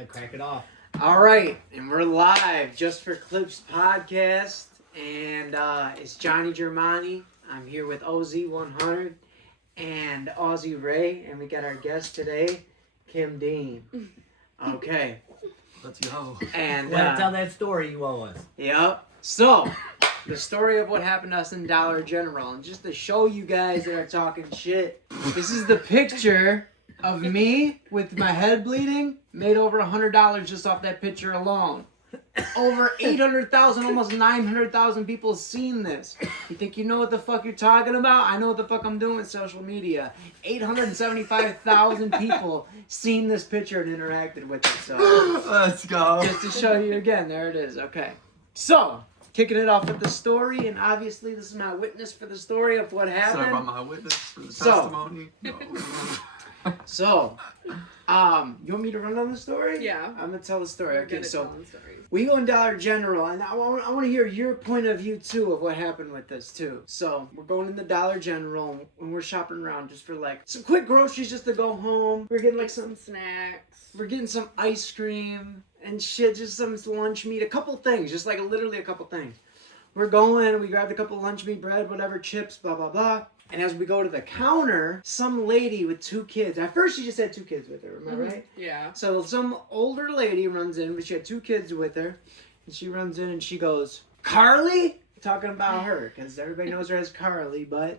ahead, crack it off. All right, and we're live Just for Clips podcast, and it's Johnny Germani. I'm here with OZ100 and Aussie Ray, and we got our guest today, Kim Dean. Okay. Let's go. And Want to tell that story you owe us. Yep. So, the story of what happened to us in Dollar General, and just to show you guys that are talking shit, this is the picture of me with my head bleeding, made over $100 just off that picture alone. Over 800,000, almost 900,000 people seen this. You think you know what the fuck you're talking about? I know what the fuck I'm doing with social media. 875,000 people seen this picture and interacted with it. So Let's go. just to show you again, there it is. Okay. So, kicking it off with the story, and obviously this is my witness for the story of what happened. So I brought my witness for the So- testimony. No. So, you want me to run on the story? Yeah. I'm gonna tell the story. You're Okay, good at so telling stories. we go in Dollar General, and I want to hear your point of view too of what happened with this too. So we're going in the Dollar General, and we're shopping around just for like some quick groceries just to go home. We're getting like some snacks. we're getting some ice cream and shit, just some lunch meat, a couple things, just like literally a couple things. We're going, we grabbed a couple lunch meat, bread, whatever, chips, blah blah blah. And as we go to the counter, some lady with two kids. At first, she just had two kids with her. Am I right? Yeah. So some older lady runs in, but she had two kids with her. And she runs in and she goes, "Carly?" Talking about her, because everybody knows her as Carly, but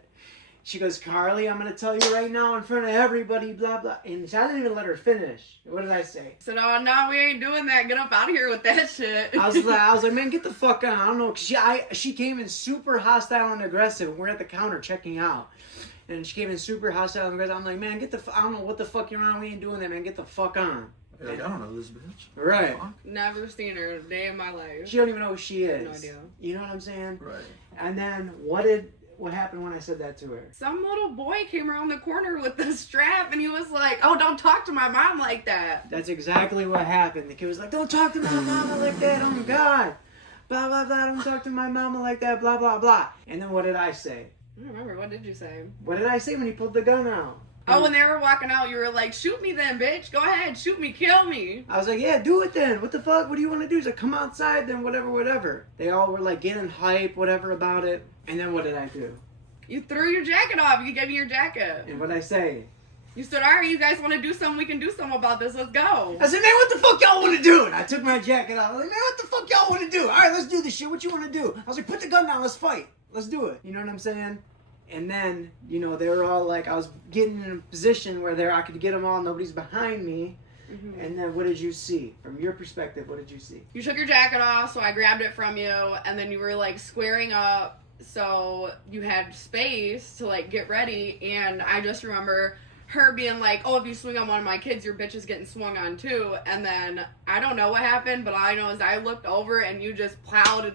she goes, "Carly, I'm going to tell you right now in front of everybody, blah, blah." And I didn't even let her finish. What did I say? So no, we ain't doing that. Get up out of here with that shit. I was like, man, get the fuck out. I don't know. 'Cause she came in super hostile and aggressive. We're at the counter checking out. And she came in super hostile and aggressive. I'm like, man, I don't know what the fuck you're on. We ain't doing that, man. Get the fuck on. You're like, I don't know this bitch. Right. Fuck. Never seen her a day in my life. She don't even know who she is. No idea. You know what I'm saying? Right. And then what happened when I said that to her? Some little boy came around the corner with the strap, and he was like, "Oh, don't talk to my mom like that." That's exactly what happened. The kid was like, "Don't talk to my mama like that. Oh my God. Blah, blah, blah. Don't talk to my mama like that. Blah, blah, blah." And then what did I say? I don't remember. What did you say? What did I say when he pulled the gun out? Oh, when they were walking out, you were like, "Shoot me then, bitch. Go ahead. Shoot me. Kill me." I was like, "Yeah, do it then. What the fuck? What do you want to do?" He's like, "Come outside then, whatever." They all were like getting hype, whatever about it. And then what did I do? You threw your jacket off. You gave me your jacket. And what did I say? You said, "All right, you guys want to do something? We can do something about this. Let's go." I said, "Man, what the fuck y'all want to do?" And I took my jacket off. I was like, "Man, what the fuck y'all want to do? All right, let's do this shit. What you want to do?" I was like, "Put the gun down. Let's fight. Let's do it." You know what I'm saying? And then, they were all like, I was getting in a position where I could get them all. Nobody's behind me. Mm-hmm. And then what did you see? From your perspective, what did you see? You took your jacket off, so I grabbed it from you, and then you were like squaring up so you had space to like get ready. And I just remember her being like, "Oh, if you swing on one of my kids, your bitch is getting swung on too." And then I don't know what happened, but all I know is I looked over and you just plowed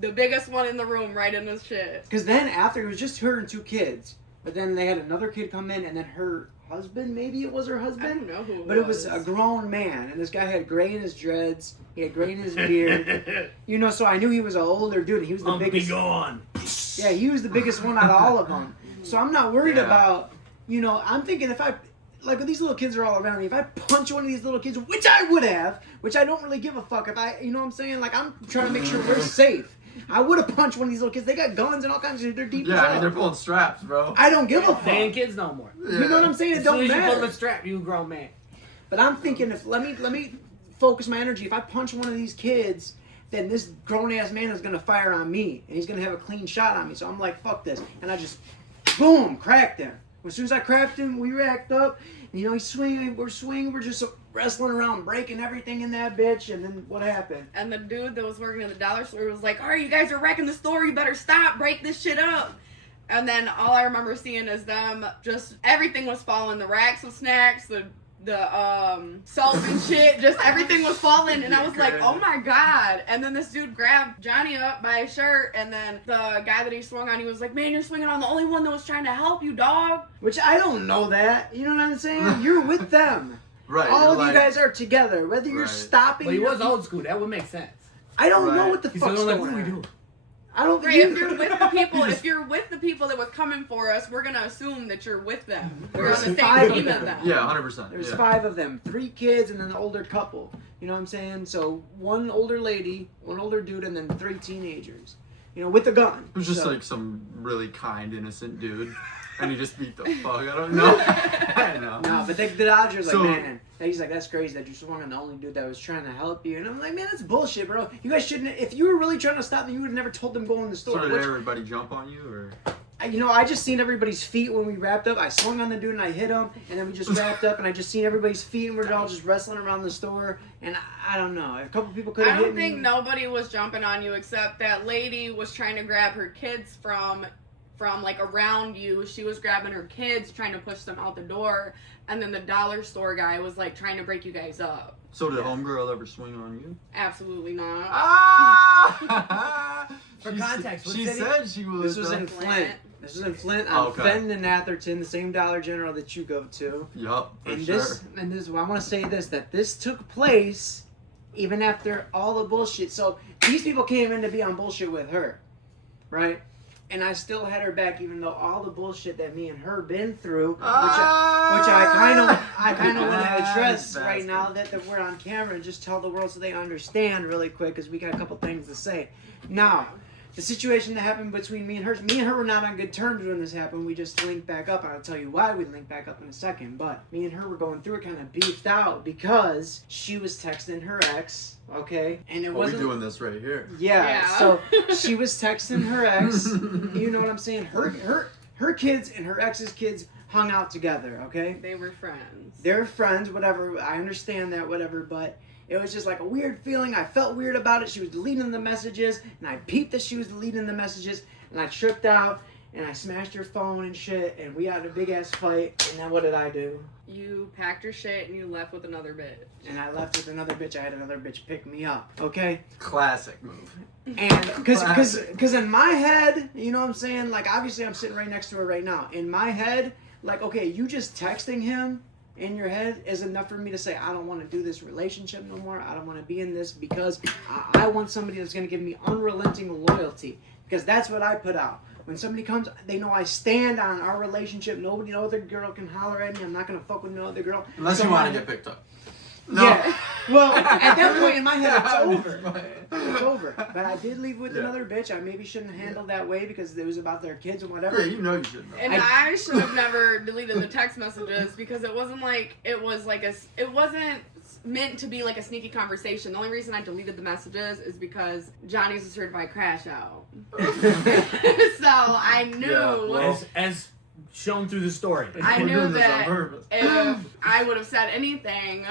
the biggest one in the room right in this shit. Because then after, it was just her and two kids. But then they had another kid come in, and then her husband, maybe it was her I husband? don't know who But it was a grown man, and this guy had gray in his dreads. He had gray in his beard. So I knew he was an older dude. He was the I'm biggest. be gone. Yeah, he was the biggest one out of all of them. So I'm not worried Yeah. about, I'm thinking if I, like these little kids are all around me, if I punch one of these little kids, which I would have, which I don't really give a fuck if I, you know what I'm saying? Like, I'm trying to make sure we're safe. I would have punched one of these little kids. They got guns and all kinds of shit. They're deep as Yeah, I mean, hell. they're pulling straps, bro. I don't give a fuck. They ain't kids no more. Yeah. You know what I'm saying? It As soon don't as you pull matter. the strap, you a grown man. But I'm thinking, let me focus my energy. If I punch one of these kids, then this grown-ass man is going to fire on me, and he's going to have a clean shot on me. So I'm like, fuck this. And I just, boom, cracked him. As soon as I cracked him, we racked up. And, he's swinging, we're just wrestling around, breaking everything in that bitch. And then what happened? And the dude that was working in the dollar store was like, "All right, you guys are wrecking the store. You better stop. Break this shit up." And then all I remember seeing is them just, everything was falling. The racks of snacks, the soap and shit, just everything was falling. And I was like, "Oh my God." And then this dude grabbed Johnny up by his shirt. And then the guy that he swung on, he was like, "Man, you're swinging on the only one that was trying to help you, dog." Which I don't know that. You know what I'm saying? You're with them. Right. All of you're you like, guys are together. Whether you're Right. stopping But he your- was old school. That would make sense. I don't know Right. what the He's fuck's like, going what do we on. do? I don't Right, think if you're with the people, if you're with the people that was coming for us, we're gonna assume that you're with them. You're There's on the five same of team as them. them. Yeah, 100%. There's yeah. 5 of them, 3 kids and then the older couple. You know what I'm saying? So 1 older lady, 1 older dude, and then 3 teenagers. You know, with a gun. It was just So- like some really kind, innocent dude. And he just beat the fuck out of him. No. I know. No, but the Dodgers So- like, man, he's like, that's crazy that you swung on the only dude that was trying to help you. And I'm like, man, that's bullshit, bro. You guys shouldn't, if you were really trying to stop them, you would have never told them go in the store. So did Which, everybody jump on you, or? you know, I just seen everybody's feet when we wrapped up. I swung on the dude and I hit him, and then we just wrapped up, and I just seen everybody's feet, and we're all just wrestling around the store. And I don't know, a couple people could I have hit don't me. think nobody was jumping on you except that lady was trying to grab her kids from like around you. She was grabbing her kids, trying to push them out the door, and then the dollar store guy was like trying to break you guys up. So did homegirl ever swing on you? Absolutely not. Ah! For She context, what she city? said she was. This was in Flint. Flint. This was in Flint on Oh, okay. Fenton and Atherton, the same Dollar General that you go to. Yup, for And sure. this, I want to say this, that this took place even after all the bullshit. So these people came in to be on bullshit with her, right? And I still had her back, even though all the bullshit that me and her been through, which I kind of want to address Bastard. right now that we're on camera and just tell the world so they understand really quick, because we got a couple things to say. Now, the situation that happened between me and her were not on good terms when this happened. We just linked back up. I'll tell you why we linked back up in a second. But me and her were going through it, kind of beefed out because she was texting her ex, okay? And it Oh, we wasn't doing this right here. yeah, Yeah. so she was texting her ex. You know what I'm saying? Her kids and her ex's kids hung out together, okay? They were friends. They're friends, whatever. I understand that, whatever, but it was just like a weird feeling. I felt weird about it. She was deleting the messages, and I peeped that she was deleting the messages, and I tripped out, and I smashed her phone and shit, and we had a big ass fight. And then what did I do? You packed your shit and you left with another bitch. And I left with another bitch. I had another bitch pick me up, okay? Classic move. And because in my head, you know what I'm saying? Like, obviously I'm sitting right next to her right now. In my head, like, okay, you just texting him in your head is enough for me to say, I don't want to do this relationship no more. I don't want to be in this because I want somebody that's going to give me unrelenting loyalty. Because that's what I put out. When somebody comes, they know I stand on our relationship. Nobody, no other girl can holler at me. I'm not going to fuck with no other girl. Unless So you want I- to get picked up. Yeah. Well, at that point in my head, it's I was over. playing. It's over. But I did leave with Yeah. another bitch. I maybe shouldn't have handled that way because it was about their kids and Yeah, whatever. you know you shouldn't have. And I should have never deleted the text messages because it wasn't meant to be like a sneaky conversation. The only reason I deleted the messages is because Johnny's a certified crash out. So I knew Yeah, well- As shown through the story. I We're knew doing this on that purpose. if I would have said anything,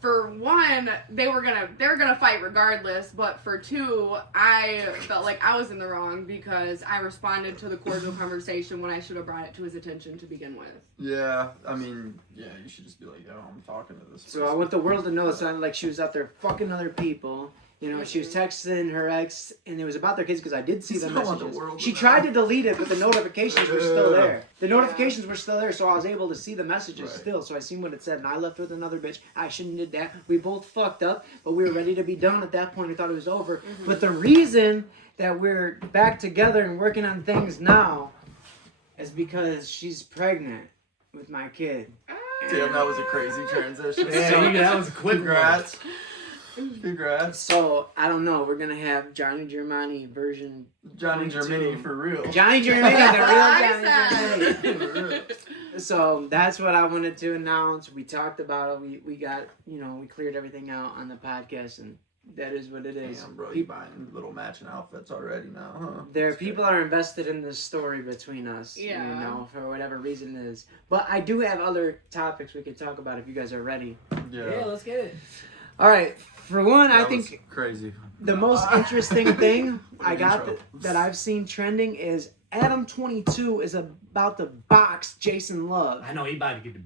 for one, they're gonna fight regardless. But for two, I felt like I was in the wrong because I responded to the cordial conversation when I should have brought it to his attention to begin with. Yeah, I mean, yeah, you should just be like, yo, I'm talking to this So I want the world to know it sounded like she was out there fucking other people. You know, she was texting her ex, and it was about their kids because I did see the I want the messages. world to She know. tried to delete it, but the notifications were still there. The notifications were still there, so I was able to see the messages Right. still. So I seen what it said, and I left with another bitch. I shouldn't have did that. We both fucked up, but we were ready to be done at that point. We thought it was over. But the reason that we're back together and working on things now is because she's pregnant with my kid. Damn, that was a crazy transition. Yeah, that was a quick one. Congrats. Congrats. So I don't know. We're gonna have Johnny Germani version. Johnny 22. Germany for real. Johnny Germani, the real Johnny Nice. Germani. So that's what I wanted to announce. We talked about it. We got, you know, we cleared everything out on the podcast, and that is what it is. Damn, bro, you People, buying little matching outfits already now, huh? there, That's people great. are invested in this story between us. Yeah. You know, for whatever reason it is. But I do have other topics we could talk about if you guys are ready. Yeah, let's get it. All right. For one, I That was think crazy. the most interesting thing What I an got intro. that I've seen trending is Adam 22 is about to box Jason Love. I know he about to get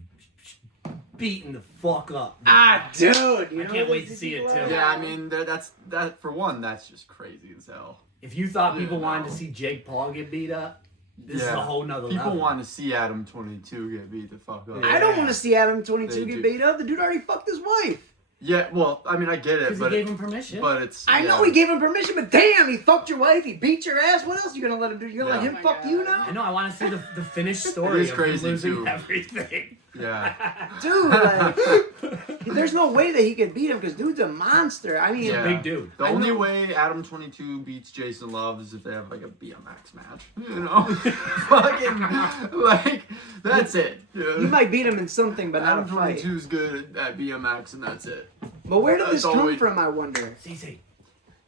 beaten the fuck up. Ah, dude! You I know can't what wait to these see it, people too. are? Yeah, I mean, that for one, that's just crazy as hell. If you thought people Yeah, wanted no. to see Jake Paul get beat up, this is Yeah. a whole nother People level. want to see Adam 22 get beat the fuck up. I don't want to see Adam 22 They get do. beat up. The dude already fucked his wife. Yeah, well, I mean, I get it, Because he but gave him permission. but it's. I know he gave him permission, but damn, he fucked your wife, he beat your ass. What else are you gonna let him do? You gonna let Yeah. him Oh my fuck you God. now? I know. I want to see the finished story is of crazy, him losing too. everything. Yeah. Dude, like, there's no way that he could beat him because dude's a monster. I mean, Yeah. Big dude. The I only know. way Adam 22 beats Jason Love is if they have like a BMX match. You know? Fucking, like, that's it. Dude. you might beat him in something, but not a Adam fight. 22 is good at BMX, and that's it. But where did this That's all come we- from, I wonder? CC.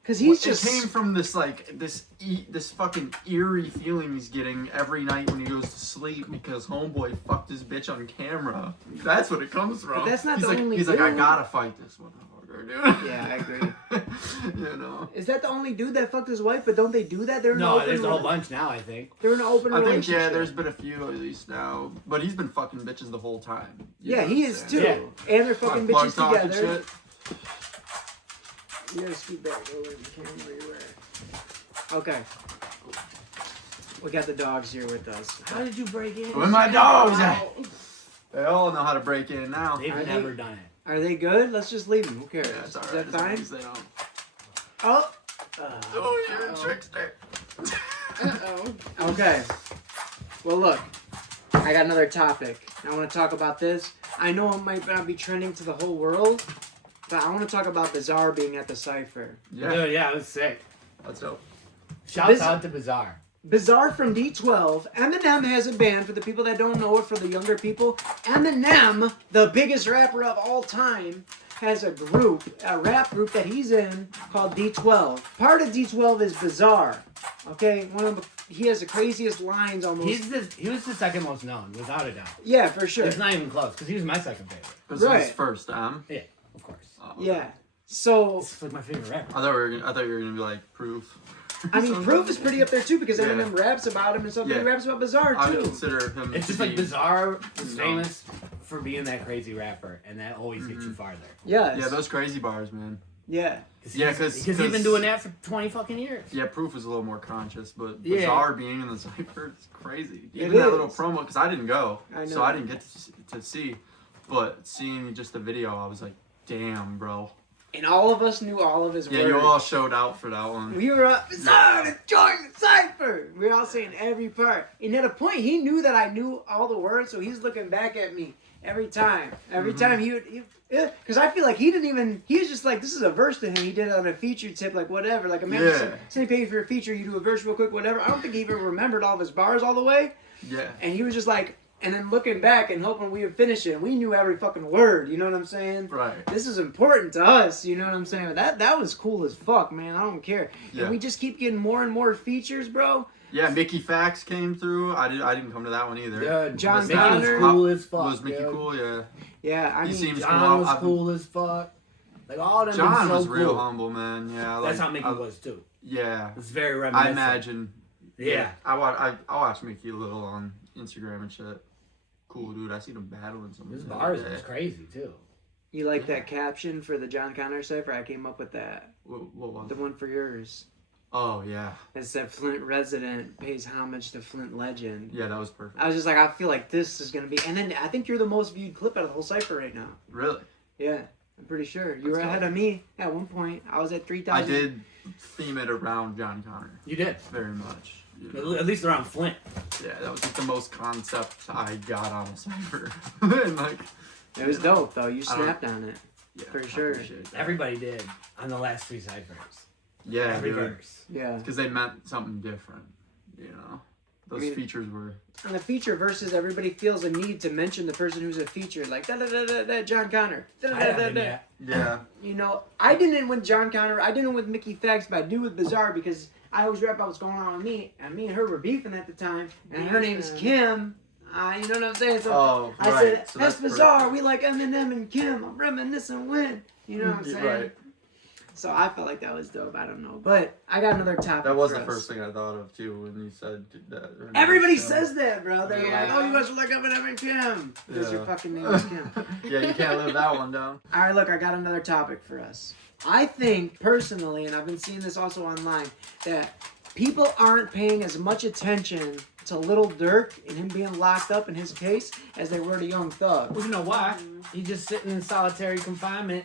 Because he's It just... came from this like this fucking eerie feeling he's getting every night when he goes to sleep because homeboy fucked his bitch on camera. That's what it comes from. But that's not he's the like, only He's like, I dude. gotta fight this motherfucker, dude. Yeah, I agree. You know. Is that the only dude that fucked his wife? But don't they do that? They're in an No, open there's a whole rela- bunch now, I think. They're in an open I think relationship. there's been a few at least now, but he's been fucking bitches the whole time. You Yeah, know he what I'm is saying? too. And they're fucking Plug bitches talk and together. shit. You gotta scoot back over the camera where you were. Okay. We got the dogs here with us. How did you break in? Where my dogs at? Wow. They all know how to break in now. They've Are they- never done it. Are they good? Let's just leave them. Who cares? Yeah, it's Is alright. that as long fine? as they don't. Oh. Oh, you're a trickster. Uh-oh. Okay. Well, look. I got another topic. I want to talk about this. I know it might not be trending to the whole world, but I want to talk about Bizarre being at the Cypher. Yeah, Dude, yeah, it was sick. let's go. Shouts This- out to Bizarre. Bizarre from D12. Eminem has a band, for the people that don't know it, for the younger people. Eminem, the biggest rapper of all time, has a group, a rap group that he's in called D12. Part of D12 is Bizarre. Okay, he has the craziest lines almost. He was the second most known, without a doubt. Yeah, for sure. It's not even close, because he was my second favorite. This Right. is first, Of course. Oh, Yeah. So, It's like my favorite rapper. I thought you were gonna be like Proof. I mean, Proof is pretty up there too because Yeah. Eminem raps about him and stuff. But he Yeah. raps about Bizarre I would too. consider him. It's to just like be- Bizarre is No. famous for being that crazy rapper, and that always gets you farther. Yes. Yeah, those crazy bars, man. Yeah. Yeah, because he's been doing that for 20 fucking years. Yeah, Proof is a little more conscious, but Yeah. Bizarre being in the Cypher is crazy. It Even that little is. promo, because I didn't go, I so know. I didn't get to see. But seeing just the video, I was like, damn, bro. And all of us knew all of his Yeah, words. you all showed out for that one. We were up, Bizarre, join the Cypher. We were all saying every part. And at a point, he knew that I knew all the words, so he's looking back at me every time. Every time he would, because I feel like he was just like, this is a verse to him. He did it on a feature tip, like whatever. Like imagine Yeah. somebody pay you for a feature, you do a verse real quick, whatever. I don't think he even remembered all of his bars all the way. Yeah. And he was just like, and then looking back and hoping we would finish it. We knew every fucking word, you know what I'm saying? Right. This is important to us, you know what I'm saying? That was cool as fuck, man. I don't care. Yeah. And we just keep getting more and more features, bro. Yeah, Mickey Fax came through. I didn't come to that one either. Dude, John Was Mickey that- Connor. was cool as fuck. Was Mickey dude. cool? Yeah. Yeah, I He mean, seems John was I've- cool as fuck. Like all of them. John so was real cool. humble, man. Yeah. That's like, how Mickey was too. Yeah. It's very I reminiscent. imagine. Yeah. I watch Mickey a little on Instagram and shit. Cool dude. I seen him battling something. His bars was crazy too. you like that caption for the John Connor cipher? I came up with that. What was The it? one for yours. Oh yeah. It said Flint resident pays homage to Flint legend. Yeah, that was perfect. I was just like, I feel like this is gonna be, and then I think you're the most viewed clip out of the whole cipher right now. Really? Yeah, I'm pretty sure you Let's were go. ahead of me at one point. I was at 3,000. I did theme it around John Connor You did. very much. You know? At least around Flint. Yeah, that was like the most concept I got on a cipher. And like, It was you know, dope though. You I don't- snapped on it. yeah, For I sure. appreciate that. Everybody did on the last three ciphers. Yeah, Every dude. verse. Yeah. Because they meant something different. You know, those I mean- features were. On the feature verses, everybody feels a need to mention the person who's a feature, like da da da da da John Connor. Da, da, I da, da, haven't da. yet. Yeah. You know, I didn't with John Connor. I didn't with Mickey Fax, but I do with Bizarre because I always rap about what's going on with me, and me and her were beefing at the time, and her name is Kim. You know what I'm saying? So Oh, I right. said, So that's pretty Bizarre. cool. We like Eminem and Kim. I'm reminiscing when. You know what I'm You're saying? right. So I felt like that was dope. I don't know. But I got another topic. That was for the us. first thing I thought of too when you said that. Everybody says that, bro. They're Yeah. like, oh, you guys are like Eminem and Kim. Because your Yeah. fucking name is Kim. Yeah, you can't live that one down. All right, look, I got another topic for us. I think, personally, and I've been seeing this also online, that people aren't paying as much attention to Little Durk and him being locked up in his case as they were to Young Thug. Well, you know why? He's just sitting in solitary confinement.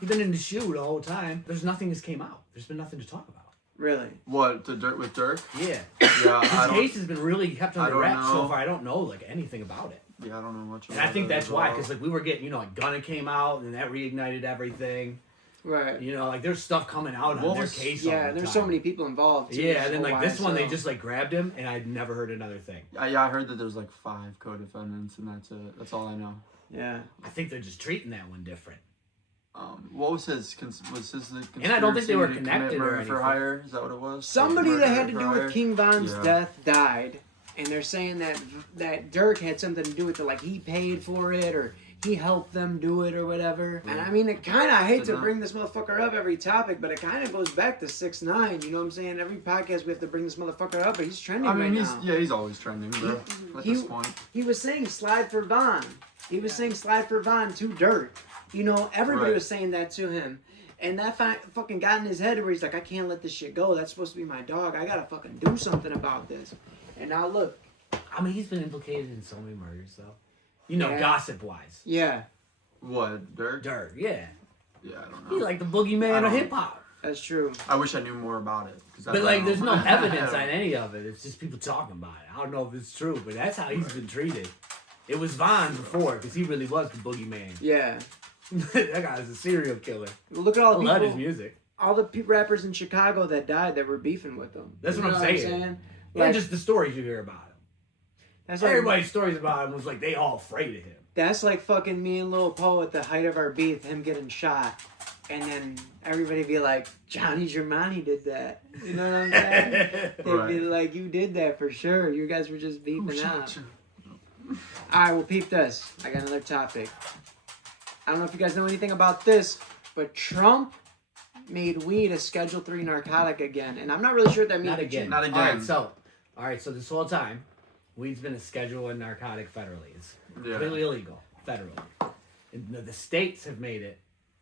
He's been in the shoe the whole time. There's nothing that's came out. There's been nothing to talk about. Really? What, the Dirt with Dirk? Yeah. Yeah, His case has been really kept I under don't wraps so know. far. I don't know like anything about it. Yeah, I don't know much And about I think it that's as why, well. because like we were getting, like Gunna came out and that reignited everything. Right. Like there's stuff coming out on What their was- case. Yeah, all the and there's time. so many people involved. Too, Yeah, and then like this one, they YSL. just like grabbed him, and I'd never heard another thing. Yeah, I heard that there's like 5 co-defendants, and that's it. That's all I know. Yeah. I think they're just treating that one different. What was his? Was his the And I don't think they were conspiracy to commit connected or murder for anything. hire? Is that what it was? Somebody Murder that had to for do hire? with King Von's Yeah. death died, and they're saying that Dirk had something to do with it, like he paid for it or he helped them do it or whatever. And I mean, it kind of, I hate to bring this motherfucker up every topic, but it kind of goes back to 6ix9ine. You know what I'm saying? Every podcast we have to bring this motherfucker up, but he's trending I mean, right now. he's always trending, bro. At He- this point. He was saying slide for Von. He was saying slide for Von to Dirk. Everybody Right. was saying that to him. And that fucking got in his head where he's like, I can't let this shit go. That's supposed to be my dog. I gotta fucking do something about this. And now look. I mean, he's been implicated in so many murders, though. Yeah. Gossip-wise. Yeah, What, Dirk? Dirk, yeah. Yeah, I don't He's know. like the boogeyman I of don't- hip-hop. that's true. I wish I knew more about it. 'Cause I But don't like, know. there's no evidence on any of it. It's just people talking about it. I don't know if it's true, but that's how he's been treated. It was Von before, because he really was the boogeyman. Yeah. That guy's a serial killer. Look at I all the love his people, music. all the rappers in Chicago that died that were beefing with them. That's You what know I'm saying. Yeah, Like, just the stories you hear about him. that's like, Everybody's stories about him was like they all afraid of him. that's like fucking me and Lil Poe at the height of our beef, him getting shot. And then everybody be like, Johnny Germani did that. You know what I'm saying? They'd be Right. like, you did that for sure. You guys were just beefing Who shot out. you? Alright, well, peep this. I got another topic. I don't know if you guys know anything about this, but Trump made weed a Schedule 3 narcotic again. And I'm not really sure what that means. Not again. Not again. All right. So this whole time, weed's been a Schedule 1 narcotic federally. It's Yeah. completely illegal federally. And the states have made it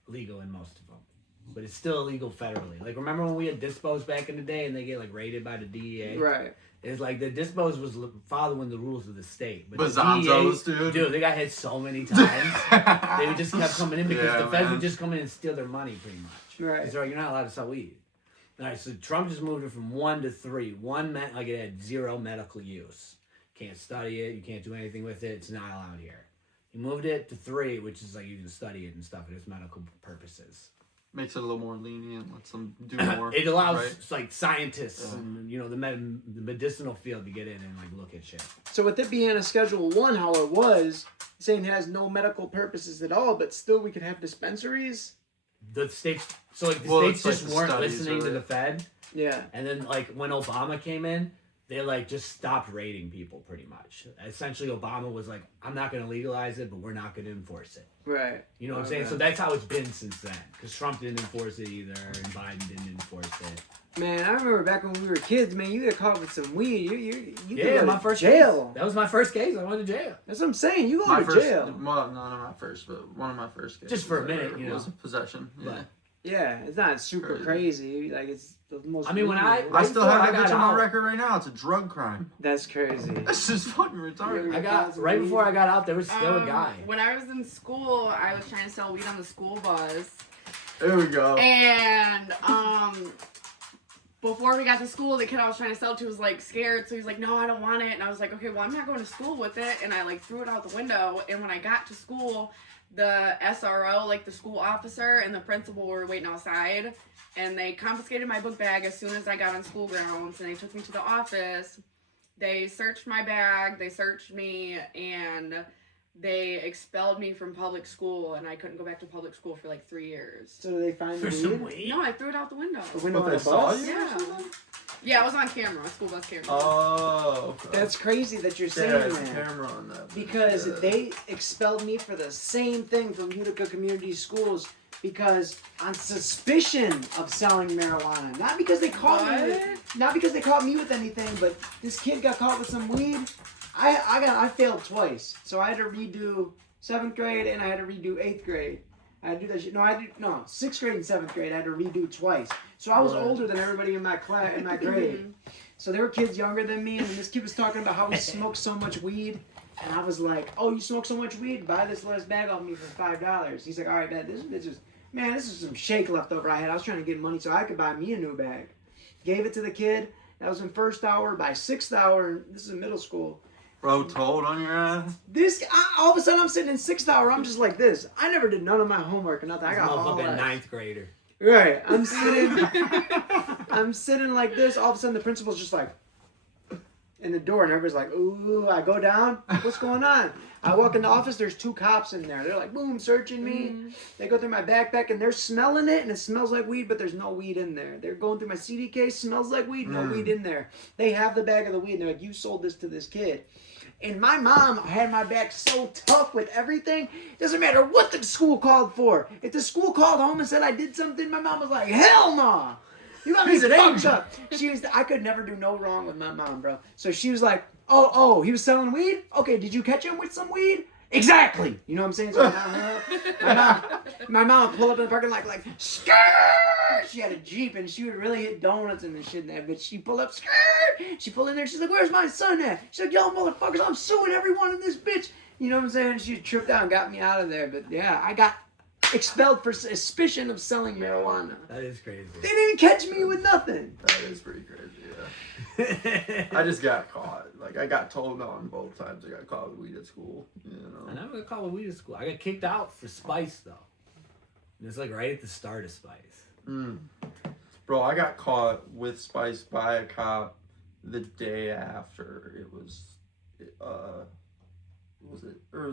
legal in most of them, but it's still illegal federally. Like remember when we had dispos back in the day and they get like raided by the DEA? Right. It's like the dispos was following the rules of the state, but Bazonzos, the DEA, dude. they got hit so many times. They just kept coming in because Yeah, the feds man. would just come in and steal their money pretty much. Right. Because they're like, you're not allowed to sell weed. All right, so Trump just moved it from 1 to 3. 1 meant like it had 0 medical use. Can't study it. You can't do anything with it. It's not allowed here. He moved it to 3, which is like you can study it and stuff. It has medical purposes. Makes it a little more lenient. Lets them do more. It allows right? like scientists Yeah. and the medicinal field to get in and like look at shit. So with it being a Schedule 1, how it was, saying it has no medical purposes at all, but still we could have dispensaries? The states, so like the Well, states it's like just the weren't studies listening of to it. the Fed, Yeah. and then like when Obama came in, they like just stopped raiding people pretty much. Essentially, Obama was like, "I'm not going to legalize it, but we're not going to enforce it." Right. You know what I'm saying? Okay. So that's how it's been since then. Because Trump didn't enforce it either, and Biden didn't enforce it. Man, I remember back when we were kids, man, you got caught with some weed. You could Yeah, go my to first jail. case. That was my first case. I went to jail. That's what I'm saying. You go My to first, jail. well, no, not my first, but one of my first cases. Just for a minute, you know. Was possession. Yeah. But Yeah, it's not super crazy. Like it's the most. I mean, when lenient. I still before have I that bitch got on my out- record right now. It's a drug crime. That's crazy. That's just fucking retarded. I got right before I got out, there was still a guy. When I was in school, I was trying to sell weed on the school bus. There we go. And before we got to school, the kid I was trying to sell to was like scared, so he's like, "No, I don't want it." And I was like, "Okay, well, I'm not going to school with it." And I like threw it out the window. And when I got to school, the SRO, like the school officer, and the principal were waiting outside, and they confiscated my book bag as soon as I got on school grounds, and they took me to the office. They searched my bag, they searched me, and they expelled me from public school, and I couldn't go back to public school for like 3 years. So do they find For the some weed? weed? No, I threw it out the window. The window But on they the saw bus? you? Yeah. Yeah, it was on camera, school bus camera. Oh. Okay. That's crazy that you're yeah, saying there's a that. camera on that. Because Yeah. they expelled me for the same thing from Utica Community Schools because on suspicion of selling marijuana. Not because they caught me with, not because they caught me with anything, but this kid got caught with some weed. I failed twice. So I had to redo 7th grade and I had to redo 8th grade. I had to do that shit. No, 6th grade and 7th grade. I had to redo twice. So I was Right. older than everybody in my grade. So there were kids younger than me, and this kid was talking about how he smoked so much weed. And I was like, oh, you smoke so much weed? Buy this last bag off me for $5. He's like, all right, man, this is some shake left over I had. I was trying to get money so I could buy me a new bag. Gave it to the kid. That was in first hour. By 6th hour, this is in middle school. Bro, told on your ass. All of a sudden, I'm sitting in 6th hour. I'm just like this. I never did none of my homework or nothing. I This got all motherfucking F's. 9th grader. Right. I'm sitting like this. All of a sudden, the principal's just like in the door, and everybody's like, ooh. I go down. What's going on? I walk in the office. There's 2 cops in there. They're like, boom, searching me. They go through my backpack, and they're smelling it, and it smells like weed, but there's no weed in there. They're going through my CD case. Smells like weed. No weed in there. They have the bag of the weed, and they're like, you sold this to this kid. And my mom had my back so tough with everything. Doesn't matter what the school called for. If the school called home and said I did something, my mom was like, hell no. You got me He's an fucked angel. up. I could never do no wrong with my mom, bro. So she was like, oh, he was selling weed? Okay, did you catch him with some weed? Exactly. You know what I'm saying? So my mom would pull up in the parking lot like, skirt! She had a Jeep and she would really hit donuts and shit in that bitch. She pulled up, skirt! She pulled in there, she's like, where's my son at? She's like, yo, motherfuckers, I'm suing everyone in this bitch. You know what I'm saying? She tripped out and got me out of there. But yeah, I got expelled for suspicion of selling marijuana. That is crazy. They didn't even catch me with nothing. That is pretty crazy, yeah. I just got caught. Like, I got told on both times I got caught with weed at school, you know. I never got caught with weed at school. I got kicked out for Spice, though. It was like right at the start of Spice. Bro, I got caught with Spice by a cop the day after it was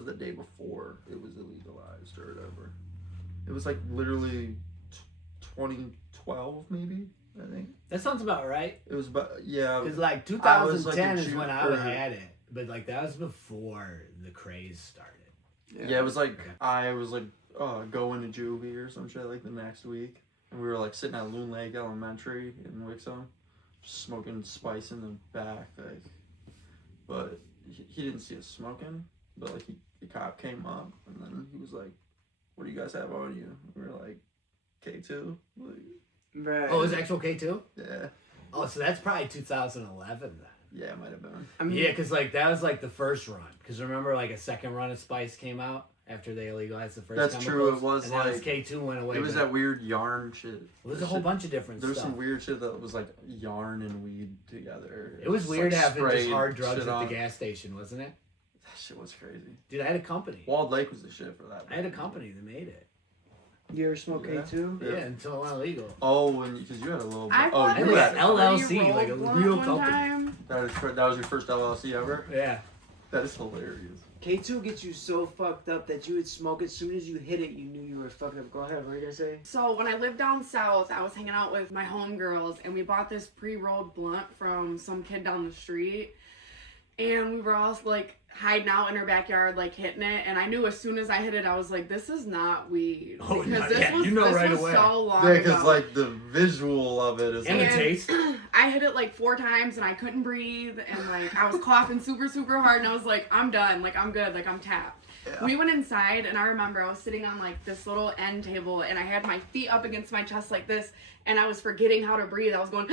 the day before it was illegalized or whatever. It was like literally 2012 maybe, I think. That sounds about right. It was about, yeah. Because like I was, 2010 like, is when I or- had it. But like that was before the craze started. Yeah, it was like, I was like going to juvie or some shit like the next week. And we were like sitting at Loon Lake Elementary in Wixom, just smoking Spice in the back. Like, but he didn't see us smoking. But like the cop came up and then he was like, "What do you guys have on you?" And we were like, "K2." Like, Right. Oh, it was actual K2? yeah, Oh, so that's probably 2011 then. yeah, it might have been. I mean, Yeah, because like that was like the first run. Because remember, like a second run of Spice came out after they legalized the first. That's true, chemicals, it was and that like- K2 went away. It was but that weird yarn shit. It was a whole bunch of different There was stuff. some weird shit that was like yarn and weed together. It was Just, weird like, having just sprayed hard drugs shit at on. the gas station, wasn't it? That shit was crazy. Dude, I had a company. Walled Lake was the shit for that. I had a company that made it. You ever smoke Yeah. K2? Yeah, until it went illegal. Oh, because you had a little. I oh, bought you had this an had LLC, pre-rolled like a blunt real one company. time. that was your first LLC ever. Yeah. That is hilarious. K2 gets you so fucked up that you would smoke it. As soon as you hit it, you knew you were fucked up. Go ahead, what are you gonna say? So when I lived down south, I was hanging out with my homegirls, and we bought this pre-rolled blunt from some kid down the street, and we were all like hiding out in her backyard, like hitting it. And I knew as soon as I hit it, I was like, "This is not weed," Oh, because no, this yeah, was you know this right was away. so long Yeah, ago. because like the visual of it is And the like, taste. I hit it like 4 times and I couldn't breathe, and like I was coughing super hard, and I was like, I'm done, like I'm good, like I'm tapped. Yeah. We went inside, and I remember I was sitting on like this little end table, and I had my feet up against my chest like this, and I was forgetting how to breathe. I was going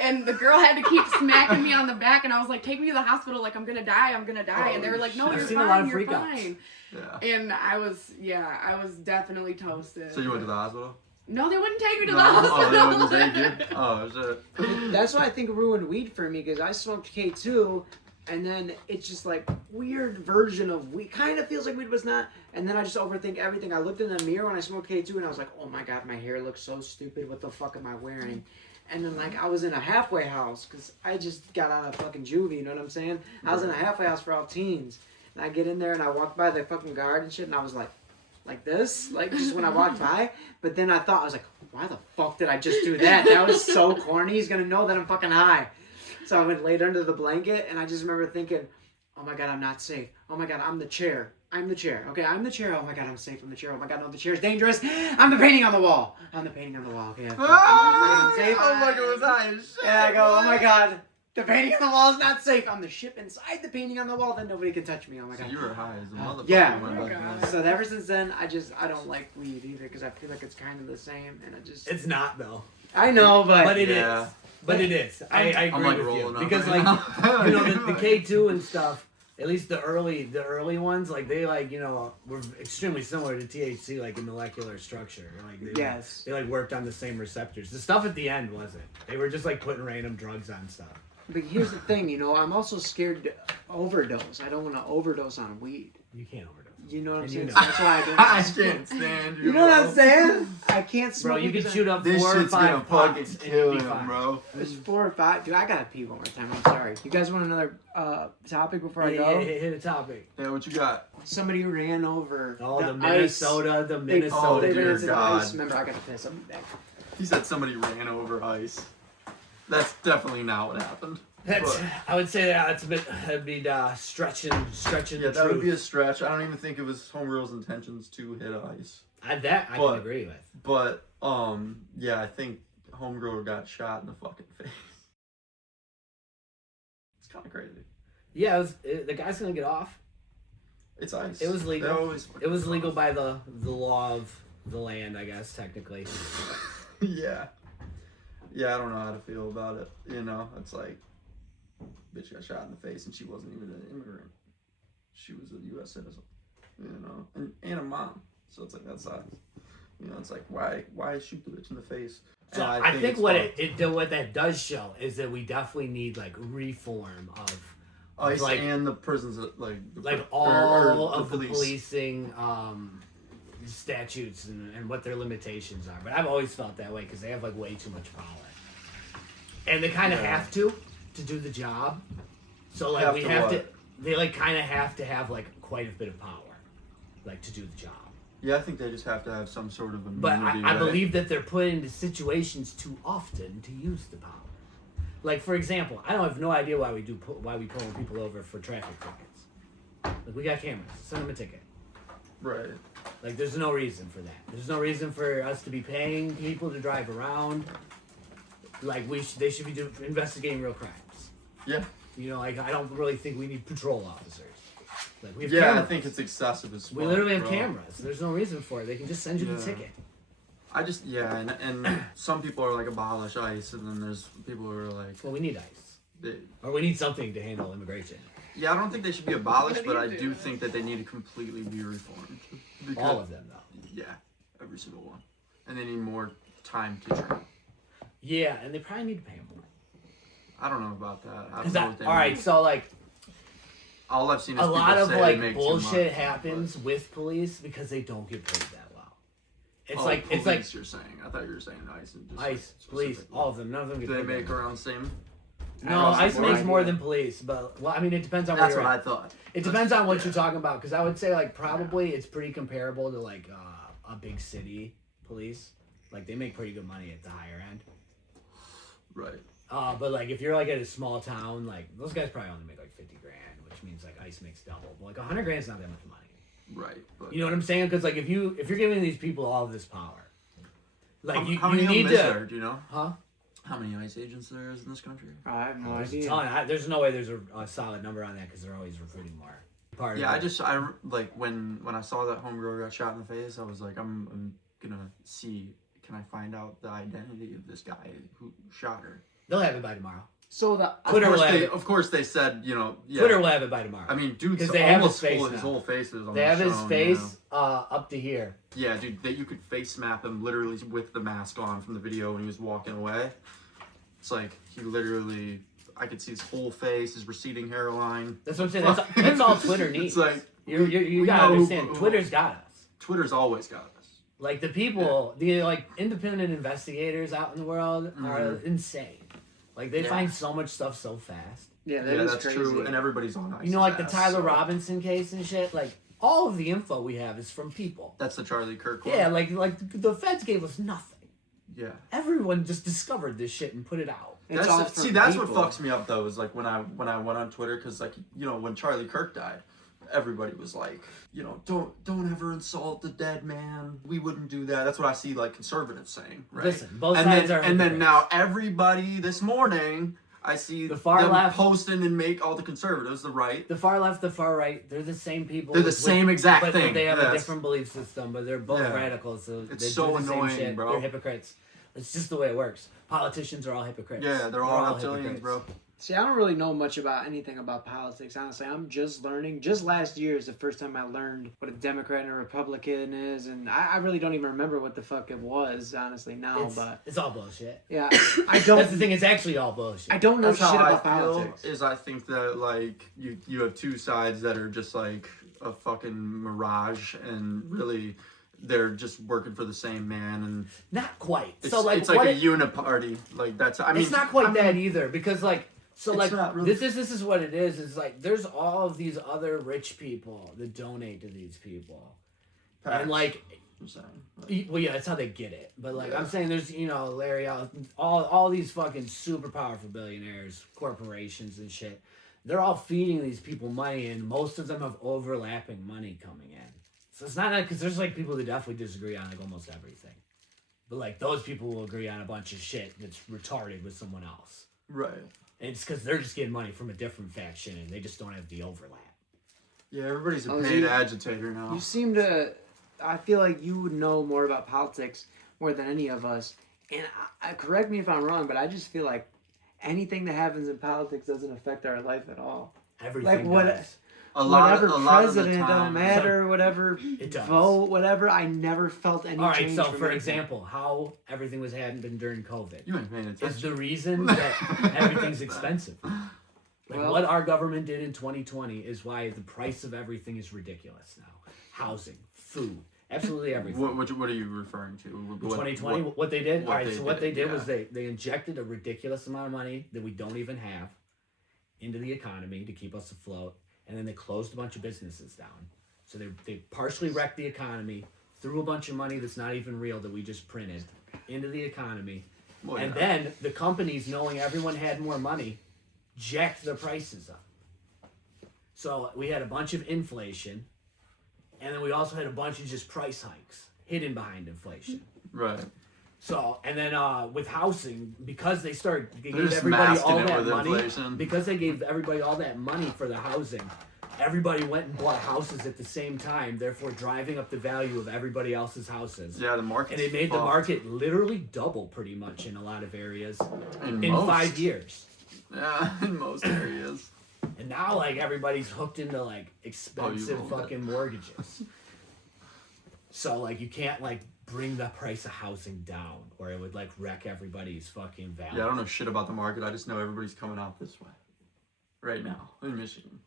and the girl had to keep smacking me on the back, and I was like, take me to the hospital, like I'm gonna die, and they were like, no, I've you're seen a lot fine, of you're freak outs. fine. yeah. And I was definitely toasted. So you went to the hospital? No, they wouldn't take me to No? the Oh, they hospital. wouldn't take you? Oh shit. That's what I think ruined weed for me, because I smoked K2, and then it's just like weird version of weed. Kind of feels like weed, but it's not. And then I just overthink everything. I looked in the mirror when I smoked K2, and I was like, oh my god, my hair looks so stupid. What the fuck am I wearing? And then like I was in a halfway house, because I just got out of fucking juvie, you know what I'm saying? I was in a halfway house for all teens. And I get in there and I walk by the fucking guard and shit, and I was like this, like just when I walked by. But then I thought, I was like, why the fuck did I just do that? That was so corny. He's gonna know that I'm fucking high. So I went laid under the blanket, and I just remember thinking, oh my god, I'm not safe. Oh my god, I'm the chair. I'm the chair. Okay, I'm the chair. Oh my god, I'm safe. I'm the chair. Oh my god, no, the chair's dangerous. I'm the painting on the wall. I'm the painting on the wall. Okay. I'm safe. Oh my god, it was high as shit. And I go, oh my god, The painting on the wall is not safe. I'm the ship inside the painting on the wall. Then nobody can touch me. Oh my So god. you were high as a motherfucker. Yeah. when Oh, back God. then. So ever since then, I don't like weed either because I feel like it's kind of the same, and It's not though. I know, But it is. Yeah. But it is. I agree I'm like with you rolling up because right like now. you know the K2 and stuff. At least the early ones, like they like were extremely similar to THC, like in molecular structure. Like yes. they like worked on the same receptors. The stuff at the end wasn't. They were just like putting random drugs on stuff. But here's the thing, I'm also scared to overdose. I don't want to overdose on weed. You can't overdose. You know what I'm And saying? you So know. that's why I I don't. can't stand you. You know what I'm bro. saying? I can't smoke. Bro, you weed can 'cause shoot up This 4 or shit's 5 gonna pots fucking and kill you'd be him, fine. bro. There's 4 or 5. Dude, I gotta pee one more time. I'm sorry. You guys want another topic before I go? Hit a topic. Yeah, what you got? Somebody ran over Oh, the ice. Minnesota, the They, Minnesota. Oh, they ran dear into the God. ice. Remember, I gotta piss. I'll be back. He said somebody ran over ice. That's definitely not what happened. That's. But- I would say that's a bit. That'd be stretching Yeah, the that would be a truth. stretch. I don't even think it was Homegirl's intentions to hit ice. I but- can agree with. But yeah, I think Homegirl got shot in the fucking face. It's kind of crazy. Yeah, the guy's gonna get off. It's ice. It was legal. They always It was fucking legal off. by the law of the land, I guess, technically. Yeah. Yeah, I don't know how to feel about it. It's like, bitch got shot in the face and she wasn't even an immigrant. She was a U.S. citizen. And a mom. So it's like, that sucks. It's like, why shoot the bitch in the face? So And I think it's what fucked. what that does show is that we definitely need like reform of ICE like- and the prisons, all of the policing statutes and what their limitations are. But I've always felt that way because they have like way too much power, and they kind of Yeah. have to do the job. So like Have we to have to. what? They like kind of have to have like quite a bit of power, like to do the job. Yeah, I think they just have to have some sort of But immunity. I right? believe that they're put into situations too often to use the power. Like for example, I don't have no idea why we pull people over for traffic tickets. Like we got cameras, send them a ticket. Right. Like there's no reason for that. There's no reason for us to be paying people to drive around. Like they should be investigating real crimes. Yeah. Like I don't really think we need patrol officers. Like we have Yeah, cameras. I think it's excessive as fuck. we literally have bro. cameras. There's no reason for it. They can just send you the Yeah. ticket. And some people are like abolish ICE, and then there's people who are like, Well, we need ICE. they, Or we need something to handle immigration. yeah, I don't think they should be abolished, What but do I you do do? think that they need to completely be reformed. Because, All of them, though. Yeah, every single one, and they need more time to train. Yeah, and they probably need to pay them more. I don't know about that. I don't 'Cause know what they all right, need. so like All I've seen is a people lot of say they like make too bullshit much, happens with police because they don't get paid that well. It's but- like oh, it's like police, you're saying. I thought you were saying ICE and just ICE, like, police, specifically. all of them. None of them get Do they paid. make that well. around the same? No, Across the ICE board? makes more than police, but well, I mean, it depends on That's where what you're I at. thought. It depends on what yeah. you're talking about, because I would say like probably it's pretty comparable to like a big city police. Like they make pretty good money at the higher end. Right. But like if you're like at a small town, like those guys probably only make like 50 grand, which means like ICE makes double. But like 100 grand is not that much money. Right. But You know what I'm saying? Because like if you're giving these people all of this power, like how you many need of them is to, there? Do you know? huh? How many ICE agents there is in this country? I have no There's a idea. ton. There's no way there's a solid number on that because they're always recruiting more. Part Yeah, of it. I like when I saw that homegirl got shot in the face, I was like, I'm gonna see, can I find out the identity of this guy who shot her? They'll have it by tomorrow. So the Twitter will have it. Of course they said, yeah. Twitter will have it by tomorrow. I mean, dude's 'Cause they have almost his face full. His now. whole face is on they have his shown, face up to here. Yeah, dude, that you could face map him literally with the mask on from the video when he was walking away. It's like he literally, I could see his whole face, his receding hairline. That's what I'm saying. That's all Twitter needs. It's like you we gotta know understand. who- Twitter's got us. Twitter's always got us. Like the people, the like independent investigators out in the world are Mhm. insane. Like they Yeah. find so much stuff so fast. yeah, that Yeah, is that's crazy. true, and everybody's on ICE's You know, like the ass, Tyler so- Robinson case and shit. Like all of the info we have is from people. That's the Charlie Kirk one. Yeah, like the feds gave us nothing. Yeah. Everyone just discovered this shit and put it out. It's all That's, from see, that's people. what fucks me up though. Is like when I went on Twitter, because like when Charlie Kirk died, everybody was like, don't ever insult the dead man. We wouldn't do that. That's what I see like conservatives saying, right? Listen, both and sides then, are and then hypocrites. now everybody this morning, I see The far them left- posting and make all the conservatives, the right. The far left, the far right, they're the same people. They're the same exact but thing. They have a Yes. different belief system, but they're both Yeah. radicals. So It's they so do the same annoying, shit. bro. They're hypocrites. It's just the way it works. Politicians are all hypocrites. Yeah, they're all reptilians, bro. See, I don't really know much about anything about politics, honestly. I'm just learning. Just last year is the first time I learned what a Democrat and a Republican is, and I really don't even remember what the fuck it was, honestly, now, but... It's all bullshit. Yeah, I That's don't... the thing. It's actually all bullshit. I don't know That's shit how about I feel. politics. Is I think that like you have two sides that are just like a fucking mirage, and really they're just working for the same man, and Not quite. it's, So like, it's like what a uniparty. Like that's I mean it's not quite I mean, that either, because like, so It's like not really- this is what it is. It's like there's all of these other rich people that donate to these people, and like, I'm saying. well, yeah, that's how they get it. But like, Yeah. I'm saying there's Larry, all these fucking super powerful billionaires, corporations and shit. They're all feeding these people money, and most of them have overlapping money coming in. So it's not like, because there's like people that definitely disagree on like almost everything, but like those people will agree on a bunch of shit that's retarded with someone else. Right. And it's because they're just getting money from a different faction, and they just don't have the overlap. Yeah, everybody's a Oh, paid you- agitator now. You seem to... I feel like you would know more about politics more than any of us. And correct me if I'm wrong, but I just feel like anything that happens in politics doesn't affect our life at all. Everything what- does. Whatever a lot of the president don't time- matter, whatever It does. vote, whatever. I never felt any All right, change so from for anything. example, how everything hadn't been during COVID You ain't paying is attention. the reason that everything's expensive. Like Well- what our government did in 2020 is why the price of everything is ridiculous now. Housing, food, absolutely everything. What are you referring to? In 2020, what they did, what all right. they So what they did, did was yeah. they injected a ridiculous amount of money that we don't even have into the economy to keep us afloat, and then they closed a bunch of businesses down. So they partially wrecked the economy, threw a bunch of money that's not even real that we just printed into the economy, Well, and yeah. then the companies, knowing everyone had more money, jacked the prices up. So we had a bunch of inflation, and then we also had a bunch of just price hikes hidden behind inflation. Right. So, and then with housing, because they They're gave just everybody masking all it that with money, inflation. because they gave everybody all that money for the housing, everybody went and bought houses at the same time, therefore driving up the value of everybody else's houses. Yeah, the market. And it made the market literally double pretty much in a lot of areas in most. 5 years. Yeah, in most areas. And now, like, everybody's hooked into, like, expensive rolled it. fucking mortgages. So, like, you can't, like, bring the price of housing down or it would, like, wreck everybody's fucking value. Yeah, I don't know shit about the market. I just know everybody's coming out this way. Right now in Michigan.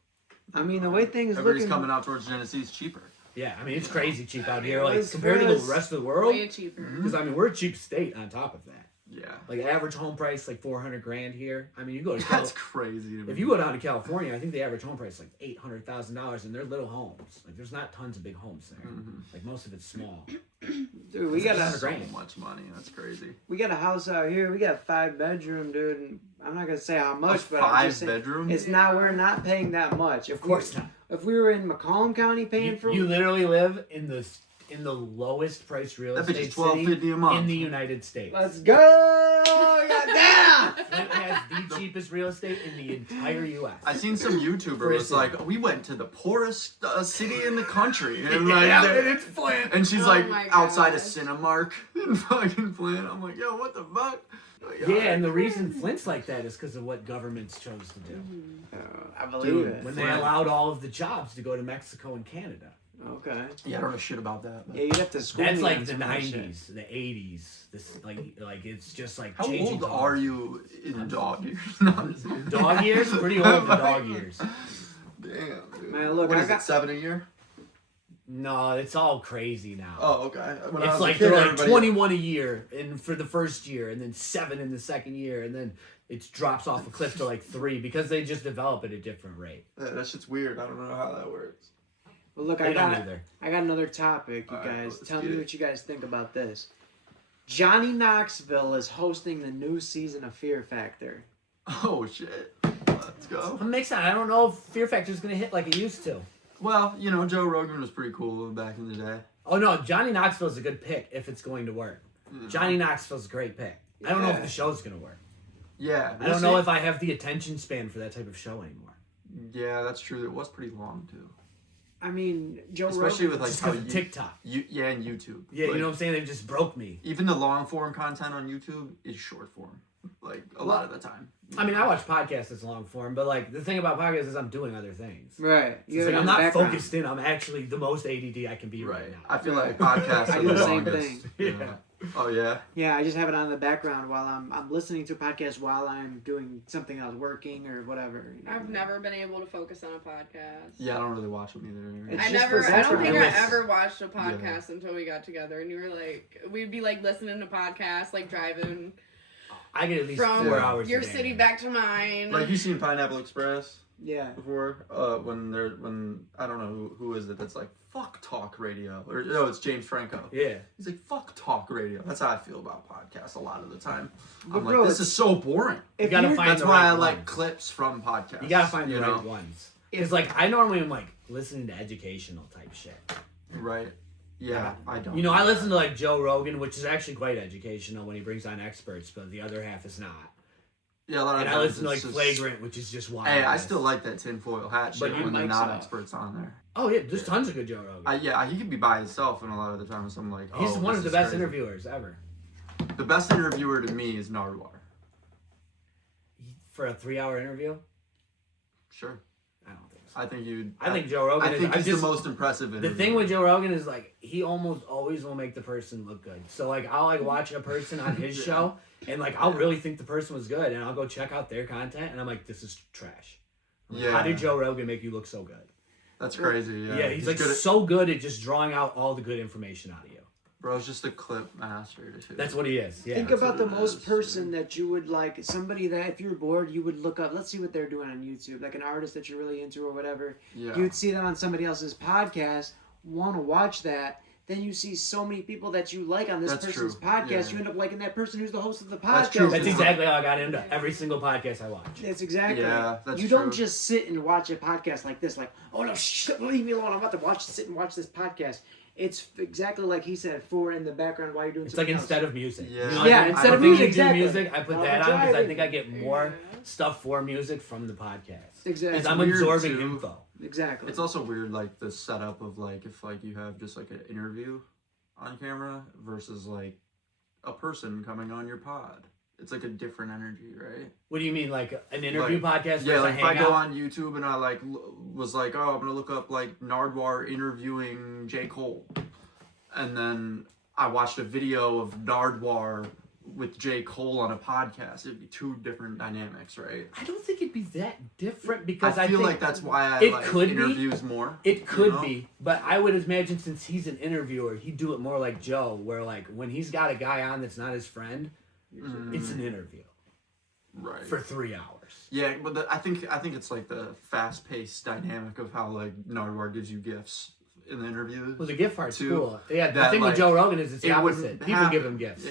I mean, the way things Everybody's looking... coming out towards Genesee. It's cheaper. Yeah, I mean, it's crazy cheap out here, It like, was- compared to it the was rest of the world. Way cheaper. Because, I mean, we're a cheap state on top of that. Yeah. Like, average home price, like, $400,000 here. I mean, you go to That's crazy. if you go down to California, I think the average home price is like $800,000, and they're little homes. Like, there's not tons of big homes there. Mhm. Like, most of it's small. Dude, we got That's a so grand. much money. That's crazy. house out here. We got a 5-bedroom, dude. And I'm not gonna say how much, A but I'm just saying 5-bedroom. it's not. We're not paying that much. Of course not. If we were in Macomb County paying for, You literally live in the lowest price real That bitch estate is city $12.50 a month. in the United States. let's go. Goddamn. Flint has the cheapest real estate in the entire U.S. I seen some YouTuber For was a like, we went to the poorest city in the country, and like, Yeah, they- and it's Flint. and she's Oh like my outside of gosh. Cinemark in fucking Flint. I'm like, yo, what the fuck? Like, Yeah, and the reason Flint's like that is because of what governments chose to do. I believe Dude, it. When they Flint. allowed all of the jobs to go to Mexico and Canada. Okay. yeah, I don't know shit about that. But Yeah, you'd have to school That's me like on the some of that shit. 90s, the 80s. This like it's just like How changing old times. are you in dog years? No, I'm just kidding. Dog years? Pretty old in dog years. Damn, dude. Man, look, what I is got- it, 7 a year? No, it's all crazy now. Oh, okay. When I It's was a like kid, they're like everybody- 21 a year and for the first year, and then 7 in the second year, and then it drops off a cliff to like 3 because they just develop at a different rate. Yeah, that shit's weird. I don't know how that works. Well, look, They I don't got either. another topic, you All right, guys. let's Tell get me it. what you guys think about this. Johnny Knoxville is hosting the new season of Fear Factor. Oh shit. Let's go. It makes sense. I don't know if Fear Factor is gonna hit like it used to. Well, you know, Joe Rogan was pretty cool back in the day. Oh no, Johnny Knoxville is a good pick if it's going to work. Mm. Johnny Knoxville's a great pick. I don't know if Yeah. the show's gonna work. Yeah. I don't know if I have the attention span for that type of show anymore. Yeah, that's true. It was pretty long too. I mean, Joe Especially Rogan. with like Just how 'cause of TikTok. yeah, and YouTube. Yeah, Like, you know what I'm saying? They just broke me. even the long form content on YouTube is short form, like a lot of the time. I mean, I watch podcasts that's long form, but like the thing about podcasts is I'm doing other things. Right. It's like have it I'm in not the background. focused in. I'm actually the most ADD I can be right now. I feel like podcasts I are do the the same longest. thing. Yeah. Oh yeah. Yeah, I just have it on in the background while I'm listening to a podcast while I'm doing something else, working or whatever. You know? I've never been able to focus on a podcast. Yeah, I don't really watch them either. It's I just never. for I don't think I background. ever watched a podcast until we got together, and you were like, we'd be like listening to podcasts, like driving I get at least from 4 hours. your a day. city back to mine. Like you seen Pineapple Express Yeah. before? When I don't know who is it that's like fuck talk radio or no, it's James Franco. Yeah. He's like fuck talk radio. That's how I feel about podcasts a lot of the time. But I'm bro, like, this it's- is so boring. You gotta you're- find That's the why right I like ones. clips from podcasts. You gotta find the you right know? ones. It's like I normally am like listening to educational type shit. Right. Yeah, I don't. You know, I listen to like Joe Rogan, which is actually quite educational when he brings on experts, but the other half is not. Yeah, a lot of And I times listen to like it's just- Flagrant, which is just wild. Hey, I still like that tinfoil hat shit But you when they're mics not up. experts on there. Oh yeah, there's tons of good Joe Rogan. Yeah, he could be by himself, and a lot of the times I'm like, oh, He's one this of the is best crazy. interviewers ever. The best interviewer to me is Nardwar. For a 3-hour interview? Sure. I don't think so. I think you'd. I think Joe Rogan I think is. he's just, the most impressive interviewer. the thing with Joe Rogan is like he almost always will make the person look good. So like I'll like watch a person on his Yeah. show and like I'll really think the person was good and I'll go check out their content and I'm like, this is trash. I'm like, Yeah. How did Joe Rogan make you look so good? That's crazy. Yeah, Yeah, he's like good at, so good at just drawing out all the good information out of you. bro's just a clip master. Too. That's what he is. Yeah. Think that's about what the it most is, person that you would like, somebody that if you were bored, you would look up, let's see what they're doing on YouTube, like an artist that you're really into or whatever. Yeah. You'd see that on somebody else's podcast, want to watch that. Then you see so many people that you like on this That's person's true. podcast. Yeah. You end up liking that person who's the host of the podcast. That's true. That's exactly how I got into every single podcast I watch. That's exactly. Yeah, that's you true. don't just sit and watch a podcast like this, like, oh no, leave me alone. I'm about to sit and watch this podcast. It's exactly like he said, for in the background while you're doing It's like something instead else. of music. Yeah. You know, Yeah, I instead don't of think music, you do exactly. music, I put While that I'm on because I driving. think I get more Yeah. stuff for music from the podcast. Exactly. Because I'm weird, absorbing too. info. Exactly. It's also weird, like the setup of like if like you have just like an interview on camera versus like a person coming on your pod. It's like a different energy, right? What do you mean, like an interview podcast? Yeah, versus like a if I go hangout? on YouTube and I like was like, oh, I'm gonna look up like Nardwar interviewing J. Cole, and then I watched a video of Nardwar with J. Cole on a podcast. It'd be two different dynamics, right? I don't think it'd be that different because I I feel think like that's why I it like could be. interviews more. it could know? be, but I would imagine since he's an interviewer, he'd do it more like Joe, where like when he's got a guy on that's not his friend, it's an interview right. for 3 hours. Yeah, but I think it's like the fast-paced dynamic of how like Nardwar gives you gifts in the interview. Well, the gift part's Too, cool. Yeah, the that, thing with like, Joe Rogan is it's the it opposite. wouldn't People happen. give him gifts.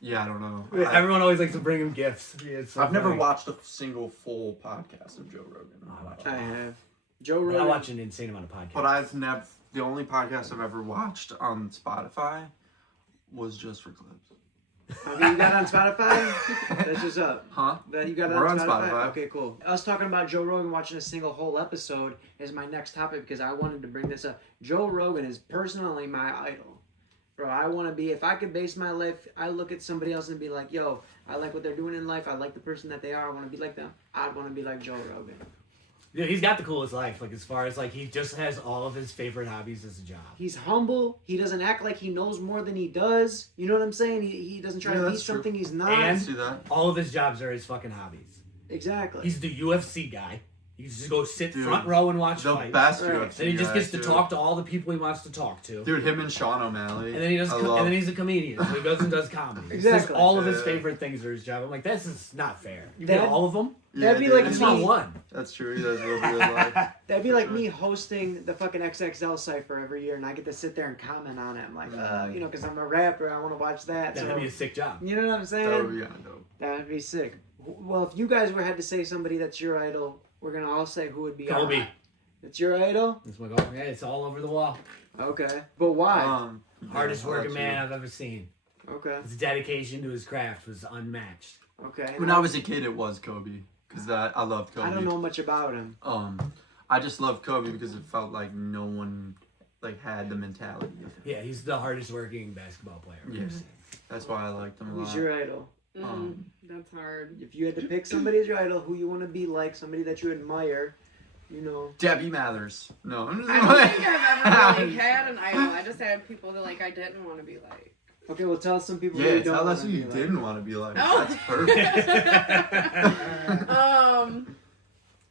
Yeah, I don't know. Everyone always likes to bring him gifts. It's so I've never funny. watched a single full podcast of Joe Rogan. I watch I have. Joe But Rogan. I watch an insane amount of podcasts. But I've never. The only podcast I've ever watched on Spotify was just for clips. Okay, you got it on Spotify? That's just up. Huh? That you got it We're on on Spotify? Spotify. Okay, cool. Us talking about Joe Rogan watching a single whole episode is my next topic because I wanted to bring this up. Joe Rogan is personally my idol. Bro, I want to be, if I could base my life, I look at somebody else and be like, yo, I like what they're doing in life. I like the person that they are. I want to be like them. I'd want to be like Joe Rogan. Yeah, he's got the coolest life. Like as far as like he just has all of his favorite hobbies as a job. He's humble. He doesn't act like he knows more than he does. You know what I'm saying? He doesn't try Yeah, to be that's true. something he's not. And- See that? All of his jobs are his fucking hobbies. Exactly. He's the UFC guy. He just go sit Dude, front row and watch The fights. best Right. UFC Then he just guy, gets to too. talk to all the people he wants to talk to. Dude, him and Sean O'Malley. And then he does, I and love- then he's a comedian. So he goes and does comedy. Exactly. He says all of his Yeah. favorite things are his job. I'm like, this is not fair. You That- get all of them. That'd be dude, like That's me- not one. That's true. He does live a good life. That'd be For like sure. me hosting the fucking XXL cipher every year, and I get to sit there and comment on it. I'm like, you know, because I'm a rapper, I want to watch that. That'd So, be a sick job. you know what I'm saying? That would be kind of dope. That'd be sick. Well, if you guys had to say somebody that's your idol, we're gonna all say who would be our Kobe. idol. It's your idol? That's my goal. Yeah, it's all over the wall. Okay, but why? Hardest I'll let working you- man I've ever seen. Okay. His dedication to his craft was unmatched. Okay. When I was a kid, it was Kobe because I loved Kobe. I don't know much about him. I just loved Kobe because it felt like no one like had the mentality of him. Yeah, he's the hardest working basketball player I've ever Yeah. seen. That's why I liked him a Who's lot. your idol? That's hard. If you had to pick somebody as your idol, who you want to be like, somebody that you admire, you know. Debbie Mathers. No, I'm just I don't think I've ever really had an idol. I just had people that like I didn't want to be like. Okay, well, tell us some people who Yeah, you don't tell us wanna who you be didn't want to be like. Oh. That's perfect.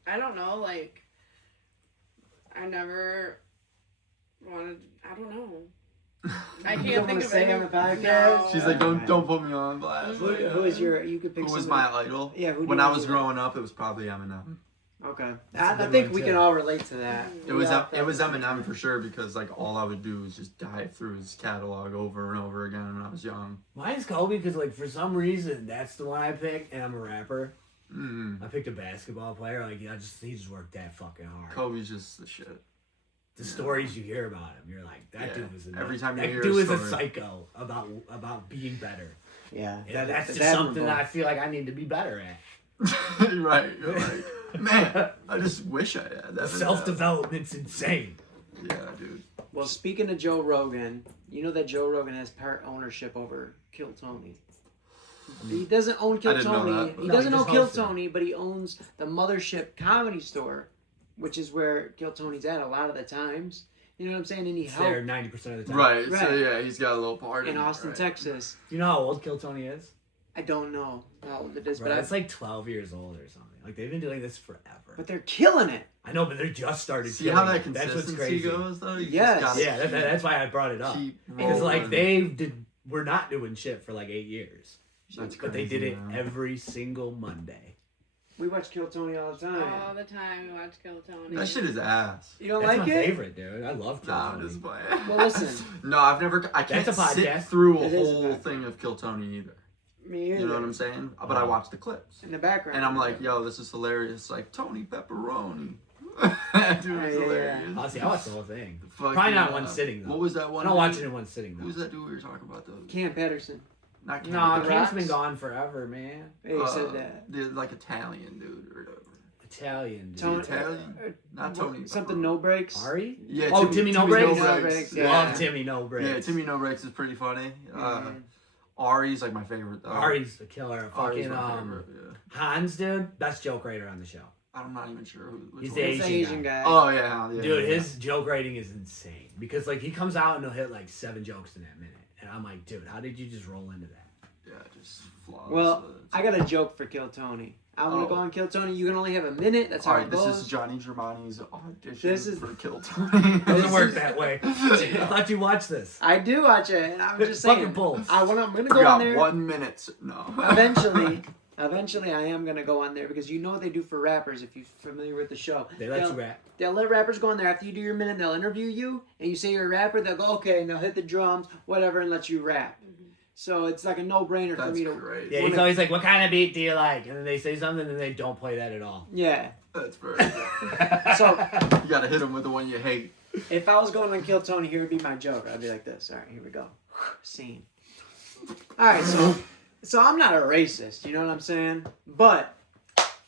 I don't know. Like, I never wanted. I don't know. I You can't don't think wanna of say any. on the podcast? No. She's like, don't put me on blast. Who is your? You could pick. Who was somebody- my idol? Yeah, who do When you I wanna was be like? growing up, it was probably Eminem. Okay, That's a I good think one, we too. can all relate to that. It was Yeah, it was Eminem for sure because like all I would do was just dive through his catalog over and over again when I was young. Mine's Kobe because, like, for some reason, that's the one I picked, and I'm a rapper. Mm. I picked a basketball player. Like, he just worked that fucking hard. Kobe's just the shit. The stories you hear about him, you're like, that Yeah. dude was a Every time you that hear dude a is a story. psycho about being better. Yeah, Yeah, that's just admirable. something I feel like I need to be better at. Right, you're like, man, I just wish I had that. Self development's insane. Yeah, dude. Well, speaking of Joe Rogan, you know that Joe Rogan has part ownership over Kill Tony. He doesn't own Kill I didn't know Tony. that, but- He No, doesn't he own just Kill hosts it. Tony, but he owns the Mothership Comedy Store, which is where Kill Tony's at a lot of the times. You know what I'm saying? And he It's there helped 90% of the time. Right, so Right. yeah, he's got a little part in it, Austin, right. Texas. Do you know how old Kill Tony is? I don't know how old it is, Bro, but it's like 12 years old or something. Like, they've been doing this forever. but they're killing it. I know, but they're just started See killing how that it. That's what's consistency crazy. goes, though? You Yes. just gotta Yeah, that's why I brought it up. keep Because, like, rolling. we're not doing shit for like 8 years. That's But they crazy, did it man. every single Monday. We watch Kill Tony all the time. All the time we watch Kill Tony. That shit is ass. You don't That's like my it? favorite, dude. I love Kill Nah, I'm Tony. just playing. Well, listen. No, I can't That's a sit podcast. through a It is a whole podcast. thing of Kill Tony either. Me either. You know what I'm saying? But I watch the clips. In the background. And I'm like, yo, this is hilarious. Like, Tony Pepperoni. Dude, it's yeah. hilarious. Honestly, I watched the whole thing. Fucking, Probably not in one sitting, though. What was that one? I don't watch dude? it in one sitting, though. Who's that dude we were talking about, though? Cam Patterson. Not Cam. No, The Cam's Rocks? been gone forever, man. Hey, you said that. The, like, Italian dude or whatever. Italian, dude. Tony- Italian? Not Tony. Something no breaks. Ari? Yeah, Oh, Timmy No Breaks? No Breaks, yeah. Love Timmy No Breaks. Yeah, Timmy No Breaks is pretty funny. Mhm. Ari's like my favorite, though. Ari's a killer. Ari's Fucking my favorite, yeah. Hans, dude, best joke writer on the show. I'm not even sure which He's one. the It's the Asian Asian guy. guy. Oh, yeah. yeah Dude, yeah. his joke writing is insane because like he comes out and he'll hit like 7 jokes in that minute, and I'm like, dude, how did you just roll into that? Yeah, just flawless. Well, I got a joke for Kill Tony. I want to Oh. go on Kill Tony. You can only have a minute. That's how Alright, it this goes. is Johnny Germani's audition This is- for Kill Tony. Doesn't work that way. I thought you watched this. I do watch it, and I'm just Fucking saying. bulls. I'm gonna We go on got there. 1 minute. No. Eventually, I am gonna go on there because you know what they do for rappers. If you're familiar with the show, They let They'll- you rap. They'll let rappers go on there after you do your minute. They'll interview you, and you say you're a rapper. They'll go, okay, and they'll hit the drums, whatever, and let you rap. So it's like a no-brainer for That's me to. great. Yeah, he's always like, "What kind of beat do you like?" And then they say something, and they don't play that at all. Yeah. That's very good. So You gotta hit him with the one you hate. if I was going on Kill Tony, here would be my joke. I'd be like this. All right, here we go. Scene. All right, so I'm not a racist. You know what I'm saying? But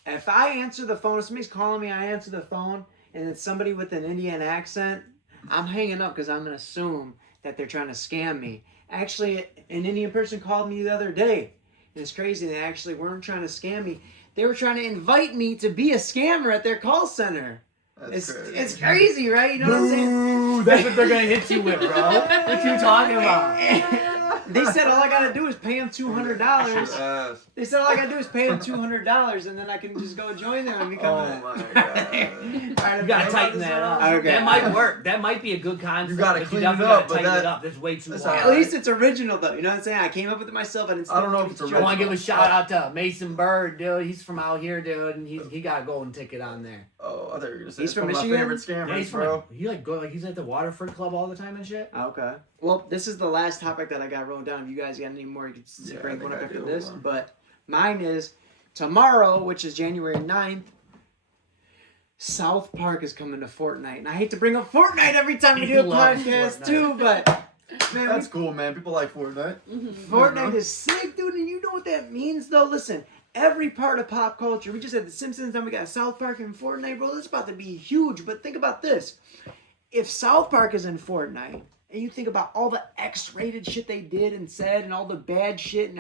if I answer the phone, if somebody's calling me, I answer the phone, and it's somebody with an Indian accent, I'm hanging up because I'm gonna assume that they're trying to scam me. Actually, an Indian person called me the other day, and it's crazy. They actually weren't trying to scam me. They were trying to invite me to be a scammer at their call center. That's crazy. It's crazy, right? You know what I'm saying? Boo! That's what they're gonna hit you with, bro. What you talking about? They said all I gotta do is pay them $200. Ass. They said all I gotta do is pay them $200, and then I can just go join them and become Oh my god. You gotta tighten that up. Okay. That might work. That might be a good concept. You gotta but clean you it definitely up, gotta but tighten it that- up. That's way too that's long. all At right. least it's original, though. You know what I'm saying? I came up with it myself. I didn't. I don't know if it's I original. want to give a shout out to Mason Bird, dude. He's from out here, dude, and he got a golden ticket on there. Oh, I thought you were gonna say He's it's from one of Michigan? my favorite scammers, Yeah, he's from bro. he's at the Waterford Club all the time and shit. Okay. Well, this is the last topic that I got wrote down. If you guys got any more, you can Yeah, I bring think one up I after do. this. Hold on. But mine is tomorrow, which is January 9th. South Park is coming to Fortnite. And I hate to bring up Fortnite every time we do You a love podcast, Fortnite. too, but Man, That's cool, man. People like Fortnite. Fortnite is sick, dude, and you know what that means, though? Listen, every part of pop culture, we just had The Simpsons, then we got South Park and Fortnite, bro. This is about to be huge, but think about this. If South Park is in Fortnite, and you think about all the X-rated shit they did and said, and all the bad shit, and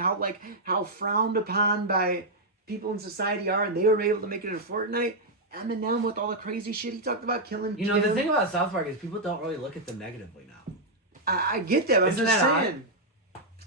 how frowned upon by people in society are, and they were able to make it in Fortnite, Eminem with all the crazy shit he talked about, killing You know, the Kim. thing about South Park is people don't really look at them negatively now. I get that. But I'm Isn't just that saying.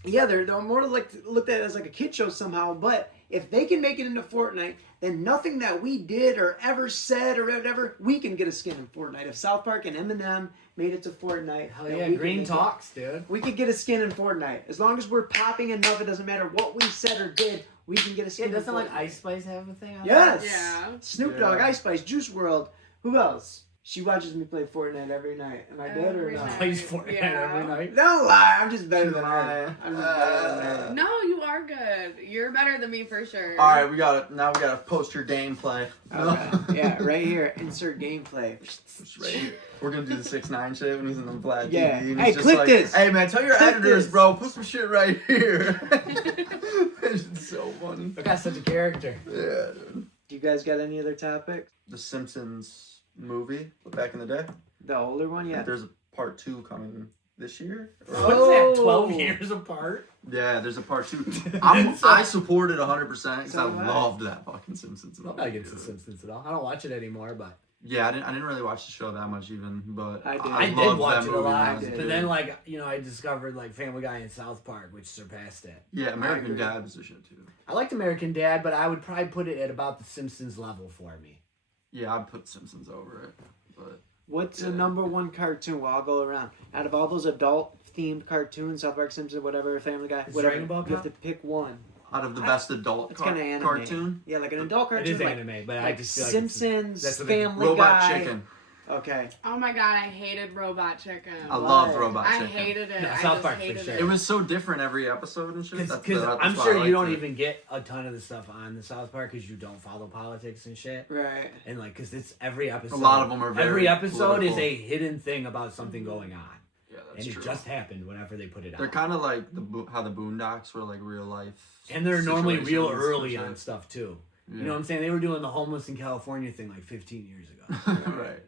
Yeah, they're more like looked at it as like a kid show somehow. But if they can make it into Fortnite, then nothing that we did or ever said or whatever, we can get a skin in Fortnite. If South Park and Eminem made it to Fortnite, Hell then yeah, we can green make it. talks, dude. We could get a skin in Fortnite as long as we're popping enough. It doesn't matter what we said or did. We can get a Yeah, skin. doesn't in like Fortnite. Ice Spice have a thing on Yes. Yeah. Snoop Dogg, Yeah. Ice Spice, Juice WRLD. Who else? She watches me play Fortnite every night. Am I dead or Every no? night. Plays Fortnite Yeah. every night. Don't lie. I'm just better than Lie. her. I'm just better than her. No, you are good. You're better than me for sure. All right, we gotta post your gameplay. Okay. Yeah, right here. Insert gameplay. Just right here. We're gonna do the 6ix9ine shit when he's in the flat Yeah. TV. And Hey, he's just click like, this. Hey man, tell your Click editors, this. bro, put some shit right here. It's so funny. That guy's such a character. Yeah, dude. Do you guys got any other topics? The Simpsons movie back in the day. The older one, yeah. There's a part 2 coming this year. What's Oh. that, 12 years apart? Yeah, there's a part 2. So- I support it 100% because So I do I. loved that fucking Simpsons I'm movie. not against The dude. Simpsons at all. I don't watch it anymore, but Yeah, I didn't really watch the show that much even, but I did. I did loved watch that it a movie when I lot. was a did. But kid. then, like, you know, I discovered like Family Guy and South Park, which surpassed it. Yeah, American agree. Dad was the shit too. I liked American Dad, but I would probably put it at about the Simpsons level for me. Yeah, I'd put Simpsons over it, but What's the Yeah. number one cartoon? Well, I'll go around. Out of all those adult-themed cartoons, South Park, Simpsons, whatever, Family Guy, Is whatever, Dragon Ball you have to count? pick one. out of the I- best adult It's kind of anime. cartoon, Yeah, like an adult It cartoon. is like, anime, but I like just feel like Simpsons, that's what they- Family Robot Guy. Chicken. Okay. Oh my god, I hated Robot Chicken. I Why? loved Robot I Chicken. hated it. No, I South just Park for hated sure. it. It was so different every episode and shit. Because that's I'm why I sure you liked don't it. even get a ton of the stuff on the South Park because you don't follow politics and shit. Right. And like, because it's every episode. A lot of them are very Every episode political. is a hidden thing about something going on, Yeah, and that's it true. just happened whenever they put it They're out. kind of like how the Boondocks were like real life. And they're normally real situations early and on shit. stuff too. Yeah. You know what I'm saying? They were doing the homeless in California thing like 15 years ago. Right.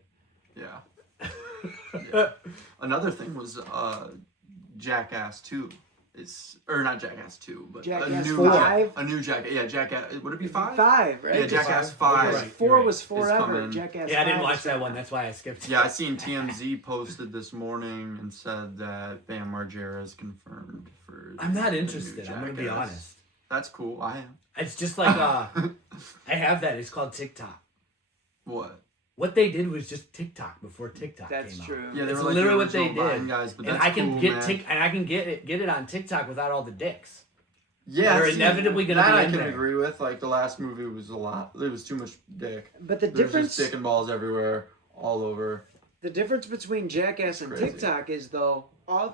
Yeah. Yeah. Another thing was Jackass 2. Or not Jackass 2, but Jackass a new 5? a new Jackass. Yeah, Jackass. Would it be 5? Five, right? Yeah, Jackass Five. 5. You're Because right. four was It's forever. coming. Jackass. Yeah, I didn't 5 watch is that one. That's why I skipped it. Yeah, I seen TMZ posted this morning and said that Bam Margera is confirmed for. I'm not the new interested. I'm gonna be Jackass. honest. That's cool. I am. It's just like I have that. It's called TikTok. What? What they did was just TikTok before TikTok That's came true. out. Yeah, they It's were like literally the what they original did. Vine guys, but And that's I can cool, get man. I can get it on TikTok without all the dicks. Yeah, They're see, inevitably gonna that be I in can there. agree with. Like the last movie was a lot. There was too much dick. But the There's difference, just dick and balls everywhere, all over. the difference between Jackass and Crazy. TikTok is though,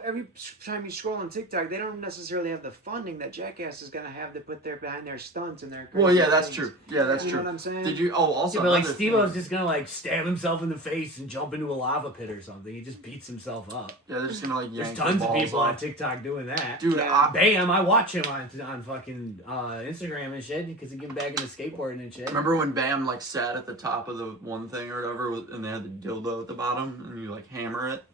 every time you scroll on TikTok, they don't necessarily have the funding that Jackass is gonna have to put behind their stunts and their. Well, crazy yeah, that's things. true. Yeah, that's You know true. what I'm saying? Did you? Oh, also Yeah, but like another Steve-O's thing. just gonna like stab himself in the face and jump into a lava pit or something. He just beats himself up. Yeah, they're just gonna like There's yank tons the of balls people on off. TikTok doing that. Dude, Yeah. Bam, I watch him on fucking Instagram and shit because he getting back into skateboarding and shit. remember when Bam like sat at the top of the one thing or whatever, and they had the dildo at the bottom, and you like hammer it,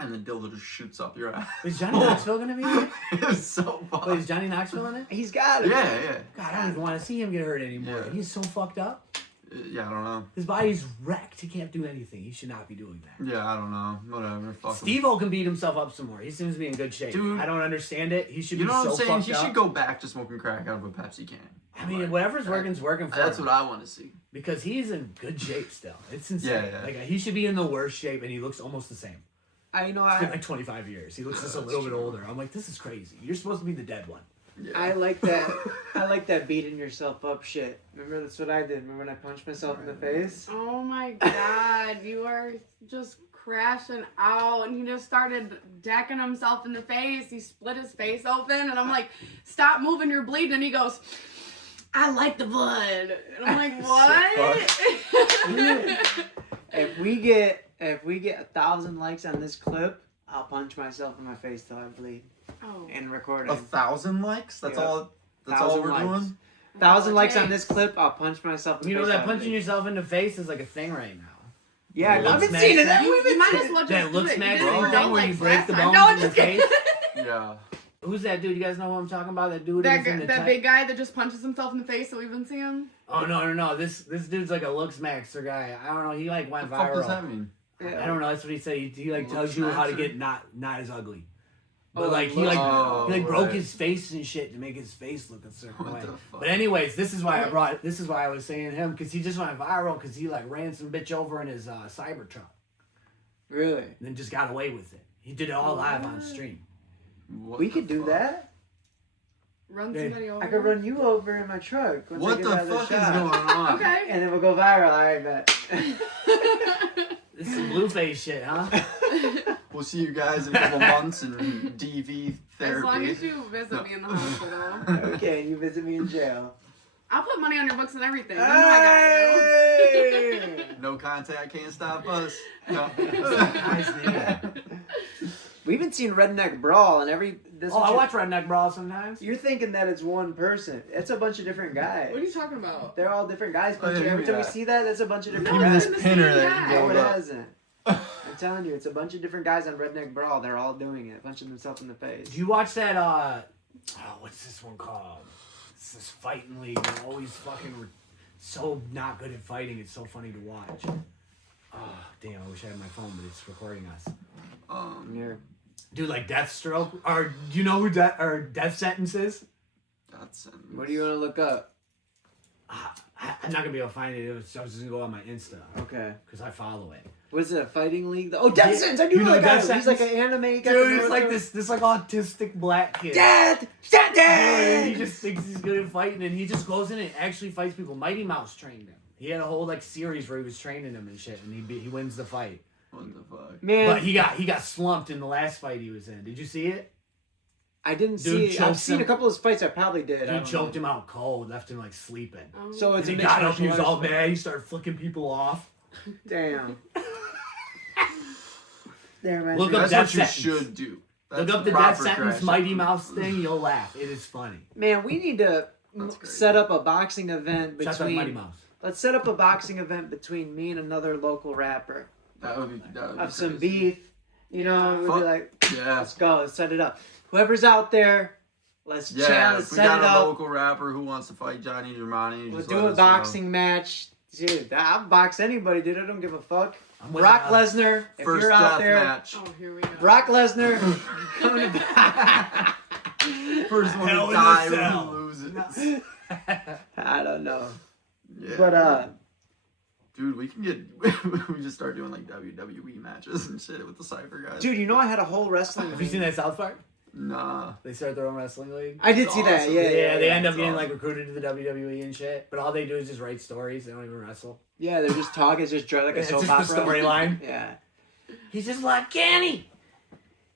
and the dildo just shoots up your ass. Is Johnny Knoxville gonna be here? It was so fun. Wait, is Johnny Knoxville in it? He's got it. Yeah, yeah, God, I don't even want to see him get hurt anymore. Yeah. He's so fucked up. yeah. I don't know. His body's wrecked. He can't do anything. He should not be doing that. Yeah, I don't know. Whatever. Fuck him. Steve-O can beat himself up some more. He seems to be in good shape. Dude. I don't understand it. He should You be know what so I'm saying? fucked He up. should go back to smoking crack out of a Pepsi can. I mean, Like, whatever's working's working for That's him. what I want to see. Because he's in good shape still. It's insane. Yeah, yeah. Like he should be in the worst shape, and he looks almost the same. I know. It's been I like 25 years. He looks just a That's little bit true. older. I'm like, this is crazy. You're supposed to be the dead one. Yeah. I like that. I like that beating yourself up shit. Remember that's what I did. Remember when I punched myself in the face? Oh my god, you are just crashing out, and he just started decking himself in the face. He split his face open, and I'm like, stop moving, you're bleeding. And he goes, I like the blood. And I'm like, what? If we get 1,000 likes on this clip, I'll punch myself in my face till I bleed. Oh. And recording. 1,000 likes? That's Yeah. all. That's all 1,000 we're likes. doing. 1,000 likes on Takes. this clip, I'll punch myself in the You know face. that till I punching bleed. yourself in the face is like a thing right now. Yeah, Looks I've been mad. seeing it. You might as well just That do looks it. You mad did it thing for where no you likes break last the time. bones No, in I'm just your kidding. Yeah. Who's that dude? You guys know who I'm talking about? That dude who was in the that big guy that just punches himself in the face that we've been seeing. Oh no! This dude's like a looks maxer guy. I don't know. He like went What the fuck does viral. that mean? I don't know. That's what he said. He like tells Looks you how to maxer? get not as ugly. But Oh, like he looks like maxer. he like broke right. his face and shit to make his face look a certain What way. the fuck? But anyways, this is why I was saying him because he just went viral because he like ran some bitch over in his Cybertruck Really? and then just got away with it. He did it all live on stream. What We the could do fuck? that. Run Yeah. somebody over. I could run you over in my truck. Once I What get the out of fuck is shot. going on? Okay. And then we'll go viral. Alright, bet. This is some Blueface shit, huh? We'll see you guys in a couple months in DV As long therapy. as you visit me in the hospital. Okay, and you visit me in jail. I'll put money on your books and everything. You know I got you. Hey! No contact can't stop us. No. Nice name. We've been seeing Redneck Brawl, and this. Oh, what I you- watch Redneck Brawl sometimes. You're thinking that it's one person. It's a bunch of different guys. What are you talking about? They're all different guys. Oh, yeah, Punching. give Every me time we that. see that, that's a bunch of different No, Give me guys. this it's the pinner same that guy. you No, it rolled up. hasn't. I'm telling you, it's a bunch of different guys on Redneck Brawl. They're all doing it, punching themselves in the face. Do you watch that? What's this one called? It's this fighting league. They're always fucking so not good at fighting. It's so funny to watch. Oh damn! I wish I had my phone, but it's recording us. Here. Dude, like Deathstroke, or do you know who Death Sentence is? That's What do you want to look up? I'm not gonna be able to find it. I was just gonna go on my Insta Okay. because I follow it. Was it a fighting league? Oh, Death Yeah. Sentence! I do You know know that guy. Death He's like an Sentence? anime guy. Dude, it's like this like autistic black kid. Death Dude, Sentence! he just thinks he's good at fighting, and he just goes in and actually fights people. Mighty Mouse trained him. He had a whole like series where he was training him and shit, and he wins the fight. What the fuck? Man, But he got slumped in the last fight he was in. Did you see it? I didn't Dude see. I've choked seen him. a couple of fights. I probably did. I Dude don't choked know. him out cold, left him like sleeping. So And it's he a got mixed up, he was martial all arts. mad. He started flicking people off. Damn. There, man. Look up That's Death what you Sentence. should do. Look That's up the Death proper Sentence crash Mighty out. Mouse thing. You'll laugh. It is funny. Man, we need to That's crazy. set up a boxing event Shout out to Mighty between. Mouse. Let's set up a boxing event between me and another local rapper. That would be Have some crazy. beef. You know, we'd Fuck. be like, Yeah. let's go, let's set it up. Whoever's out there, let's Yeah, chat, if let's we set got it a up. local rapper who wants to fight Johnny Germani, We'll just do let a us know. boxing match. Dude, I'll box anybody, dude. I don't give a fuck. I'm with Brock that. Lesnar, if First you're out death there, match. Oh, here we go. Brock Lesnar, coming to First one Hell to in a die cell. when he loses. I don't know. Yeah. But, Dude, we can get we just start doing like WWE matches and shit with the Cypher guys. dude, you know I had a whole wrestling Have you seen that South Park? Nah. They start their own wrestling league. I did see that, Awesome. yeah. They end up That's getting awesome. like recruited to the WWE and shit. But all they do is just write stories. They don't even wrestle. Yeah, they're just talking, it's just like a It's soap just opera. the storyline. Yeah. He's just like, Kenny,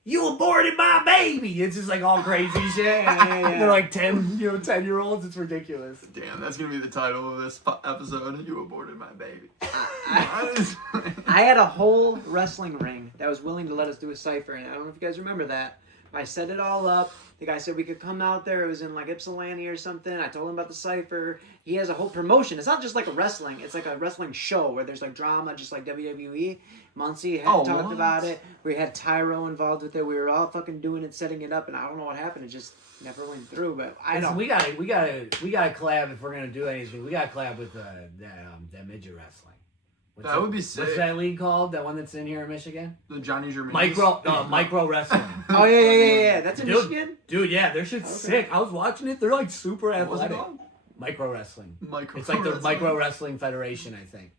you aborted my baby. It's just like all crazy shit. yeah. They're like 10-year-olds. It's ridiculous. Damn, that's gonna be the title of this episode. You aborted my baby. I had a whole wrestling ring that was willing to let us do a cipher, and I don't know if you guys remember that. I set it all up. The guy said we could come out there. It was in like Ypsilanti or something. I told him about the cipher. He has a whole promotion. It's not just like a wrestling. It's like a wrestling show where there's like drama, just like WWE. Muncie had Oh, talked what? about it. We had Tyro involved with it. We were all fucking doing it, setting it up, and I don't know what happened. It just never went through. But I Listen, don't. we gotta collab if we're gonna do anything. We gotta collab with that midget wrestling. That would be sick. What's that league called? That one that's in here in Michigan? The Johnny Germani. Micro wrestling. Oh yeah. That's in Dude, Michigan. Dude, yeah, their shit's sick. I was watching it. They're like super What was it athletic. called? Micro wrestling. Micro. It's like the wrestling. Micro Wrestling Federation, I think.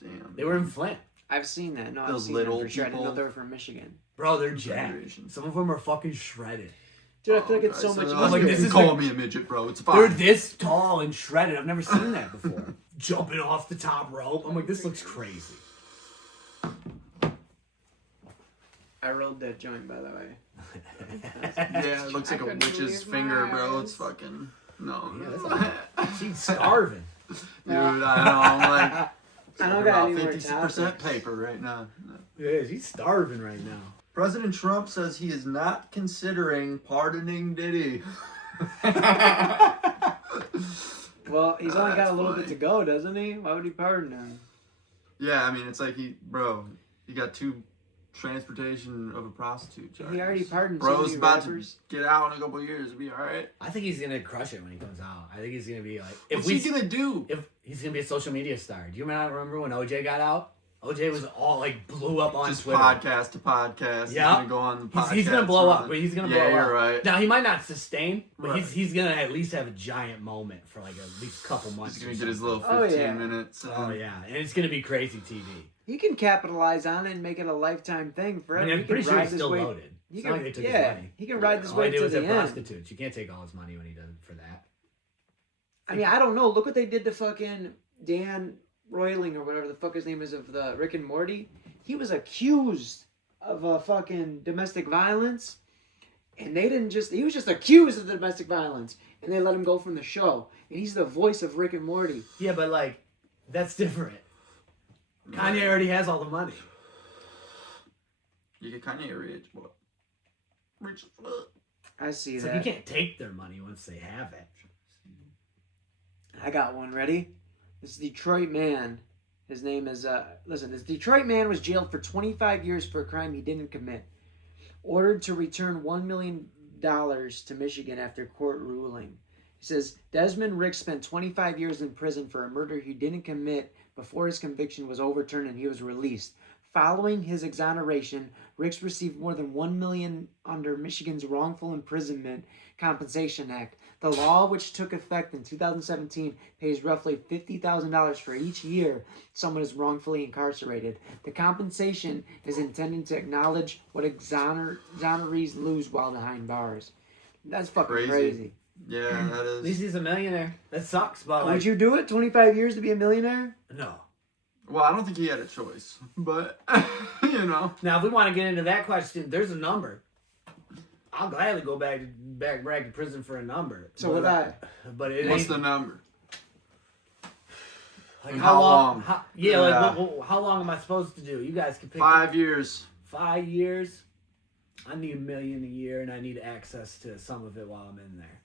Damn. They were in Flint. I've seen that. No, I've Those seen little that for sure. I didn't know people. they were from Michigan. Bro, they're jacked. Federation. Some of them are fucking shredded. Dude, I feel like it's so guys, much I'm like, easier. this you is call like- me a midget, bro. It's fine. They're this tall and shredded. I've never seen that before. Jumping off the top rope. I'm like, this looks crazy. I rolled that joint, by the way. Yeah, it looks I like a couldn't witch's believe my finger, bro. eyes. It's fucking no. Yeah, She's starving. Dude, I know. I'm like, I don't talking got about any more 50% topics. paper right now. No. Yeah, she's starving right now. President Trump says he is not considering pardoning Diddy. Well, he's only got That's a little funny. bit to go, doesn't he? Why would he pardon him? Yeah, I mean, it's like he got 2 transportation of a prostitute charges. He already pardoned so Bro's many about rappers. to get out in a couple years. It'll be all right. I think he's gonna crush it when he comes out. I think he's gonna be like, What's he gonna do? if he's gonna be a social media star. Do you remember when OJ got out? OJ was all like blew up on Just Twitter. podcast to podcast. Yeah. He's gonna go on the podcast. He's gonna blow up. He's gonna blow Yeah, up. you're right. Now he might not sustain, but Right. he's gonna at least have a giant moment for like at least a couple months. He's or gonna get his something. little Oh, 15 yeah. minutes. Oh yeah, and it's gonna be crazy TV. He can capitalize on it and make it a lifetime thing I forever. mean, I'm he pretty can sure ride he's this still way. loaded. He It's can, not like they took his yeah, money. he can ride this All way they do to is the have end. prostitutes. You can't take all his money when he does it for that. I mean, I don't know. Look what they did to fucking Dan Roiling or whatever the fuck his name is of the Rick and Morty. He was accused of a fucking domestic violence, and they didn't just. He was just accused of domestic violence, and they let him go from the show. And he's the voice of Rick and Morty. Yeah, but like, that's different. Kanye already has all the money. You get Kanye rich, but rich as fuck. I see It's that. like you can't take their money once they have it. I got one. Ready? This Detroit man. His name is, listen, this Detroit man was jailed for 25 years for a crime he didn't commit. Ordered to return $1 million to Michigan after court ruling. He says, Desmond Ricks spent 25 years in prison for a murder he didn't commit before his conviction was overturned and he was released. Following his exoneration, Ricks received more than $1 million under Michigan's Wrongful Imprisonment Compensation Act. The law, which took effect in 2017, pays roughly $50,000 for each year someone is wrongfully incarcerated. The compensation is intended to acknowledge what exonerees lose while behind bars. That's fucking crazy. Yeah, that At least is. he's a millionaire. That sucks, but like, Would you do it? 25 years to be a millionaire? no. Well, I don't think he had a choice, but you know. Now, if we want to get into that question, there's a number. I'll gladly go back to prison for a number. So would I. But it What's ain't the number? like and how how long? long? How long am I supposed to do? You guys can pick 5 years. 5 years. I need $1 million a year, and I need access to some of it while I'm in there.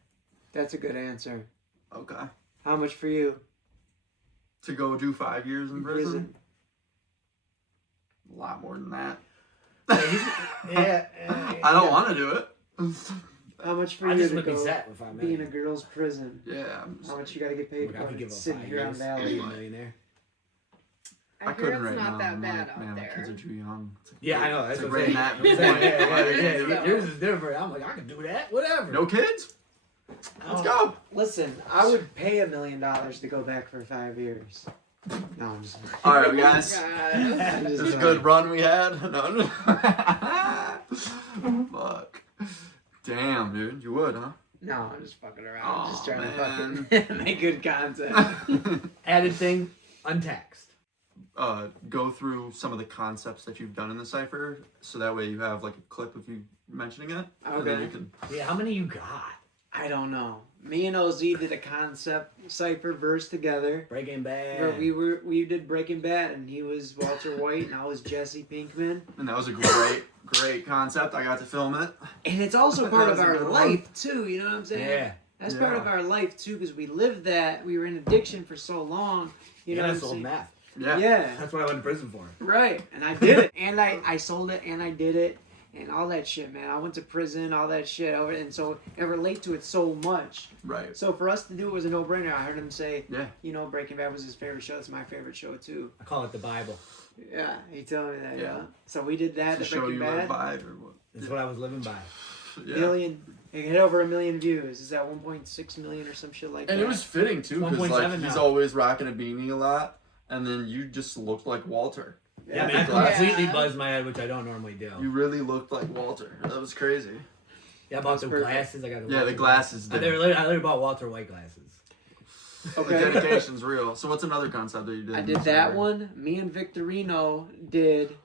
That's a good answer. Okay. How much for you? To go do 5 years in In prison? A lot more than that. Yeah, I don't want to do it. How much for I you just to would be go set if I'm be in a girl's prison? Yeah. I'm just How much you gotta get paid I could for give up sitting 5 here on years. Valley? Be a millionaire. I, I hear couldn't it's right not now. that I'm bad like, out man, my there. kids are too young. It's like, Yeah, I know. That's it's what like I'm right saying. in that Yeah, point. yeah. Yeah. Yours is different. I'm like, I could do that. Whatever. No kids? Let's Oh, go. Listen, I would pay $1 million to go back for 5 years. No, I'm just. All right, guys. God. I'm This just is a good run we had. No. Fuck. Damn, dude. You would, huh? No, I'm just fucking around. Aw, I'm just trying man. to fucking make good content. Added thing, untaxed. Go through some of the concepts that you've done in the cipher, so that way you have like a clip of you mentioning it. And then Okay. you can. Yeah, how many you got? I don't know. Me and OZ did a concept cipher verse together. Breaking Bad. Where we did Breaking Bad, and he was Walter White, and I was Jesse Pinkman. And that was a great concept. I got to film it. And it's also That part of was a our good one. life too. You know what I'm saying? Yeah. That's part Yeah. of our life too, because we lived that. We were in addiction for so long. You know and I what I'm sold saying? meth. Yeah. Yeah. That's what I went to prison for. Right. And I did it. And I sold it and I did it and all that shit, man. I went to prison, all that shit over, and so I relate to it so much. Right. So for us to do it was a no-brainer. I heard him say, Yeah. you know, Breaking Bad was his favorite show. It's my favorite show too. I call it the Bible. Yeah, he told me that. Yeah. Yeah. So we did that To at show Breaking you Bad. a vibe or what? That's what I was living by. Yeah. Million. It hit over 1 million views. Is that 1.6 million or some shit like that? And it was fitting too, because 1.7 like he's now. always rocking a beanie a lot, and then you just looked like Walter. Yeah, I mean, I Glasses. completely buzzed my head, which I don't normally do. You really looked like Walter. That was crazy. Yeah, I bought That's the perfect. glasses. I got the Yeah, Walter the glasses I did. literally bought Walter White glasses. The Okay. dedication's real. So what's another concept that you did? I in did the that cipher? one. Me and Victorino did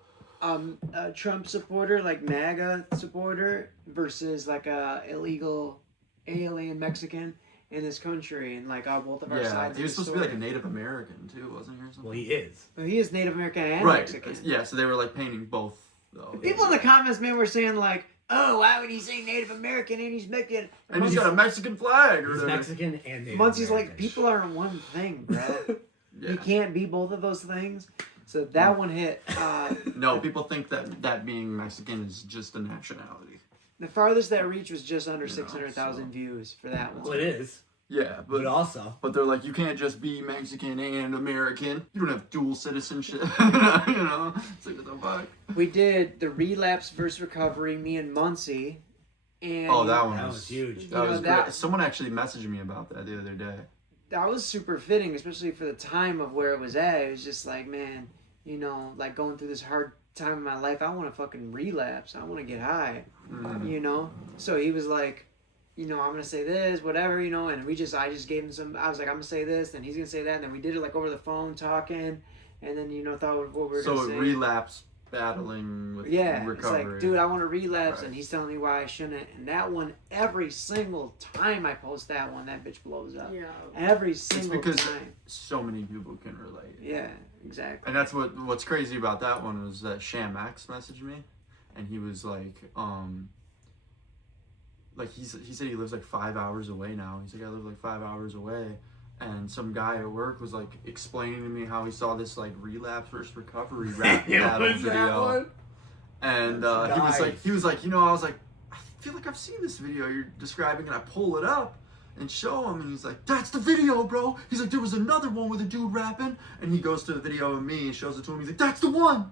a Trump supporter, like MAGA supporter, versus like a illegal alien Mexican in this country, and like both of our Yeah, sides. he was of the supposed to be like a story. Native American too, wasn't he? Or something? Well, he is. Well, he is Native American and Right. Mexican. Yeah. So they were like painting both though. People in the comments, man, were saying like, "Oh, why would he say Native American and he's Mexican?" And he's got a Mexican flag or He's whatever. Mexican and Native Muncie's like, American. people aren't one thing, bro. Yeah. You can't be both of those things. So that one hit. No, people think that being Mexican is just a nationality. The farthest that reached was just under You know, 600,000 so- views for that one. Well, it is, Yeah, but also But they're like, you can't just be Mexican and American. You don't have dual citizenship. You know? It's like, what the fuck? We did the relapse versus recovery, me and Muncie. And Oh, that one that was was huge. That You was know, that- great. Someone actually messaged me about that the other day. that was super fitting, especially for the time of where it was at. It was just like, man, you know, like going through this hard time in my life, I want to fucking relapse. I want to get high, you know? So he was like, you know, I'm going to say this, whatever, you know, and I just gave him some, I was like, I'm going to say this, and he's going to say that, and then we did it like over the phone talking, and then, you know, thought what we were going to So say. relapse battling with Yeah, recovery. it's like, dude, I want to relapse, Right. and he's telling me why I shouldn't. And that one, every single time I post that one, that bitch blows up. Yeah. Every It's single because time. so many people can relate. Yeah, exactly. And that's what's crazy about that one was that Sham X messaged me, and he was like he said he lives like 5 hours away now. He's like, I live like 5 hours away, and some guy at work was like explaining to me how he saw this like relapse versus recovery rap battle video, and he was like, you know, I was like, I feel like I've seen this video you're describing, and I pull it up and show him, and he's like, that's the video, bro. He's like, there was another one with a dude rapping, and he goes to the video of me and shows it to him. He's like, that's the one.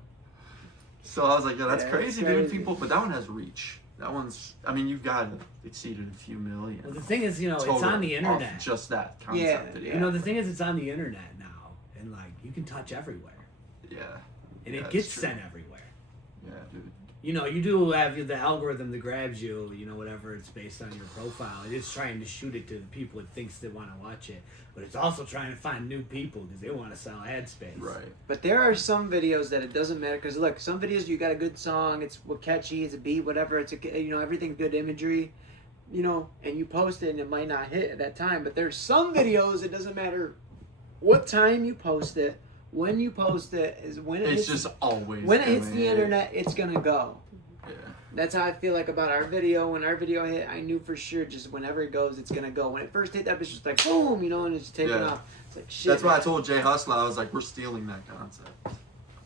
So I was like, yeah, that's Yeah, crazy, it's crazy. dude. People, but that one has reach. That one's, I mean, you've got exceeded a few million. Well, the thing is, you know, it's total on the off internet. just that concept Yeah, video. You know, the thing is, it's on the internet now, and like you can touch everywhere, Yeah. and Yeah, it that's gets true. sent everywhere. Yeah, dude. You know, you do have the algorithm that grabs you, you know, whatever it's based on your profile. It is trying to shoot it to the people it thinks that want to watch it, but it's also trying to find new people because they want to sell ad space. Right. But there are some videos that it doesn't matter because look, some videos you got a good song, it's catchy, it's a beat, whatever, it's a, you know, everything good imagery, you know, and you post it and it might not hit at that time. But there's some videos it doesn't matter what time you post it, when you post it is when it It's hits, just always when it gonna hits the hit. internet, it's gonna go. Yeah. That's how I feel like about our video. When our video hit, I knew for sure just whenever it goes, it's gonna go. When it first hit, that bitch was like boom, you know, and it's taking Yeah. off. It's like shit. That's why I man. told Jay Hustler, I was like, we're stealing that concept.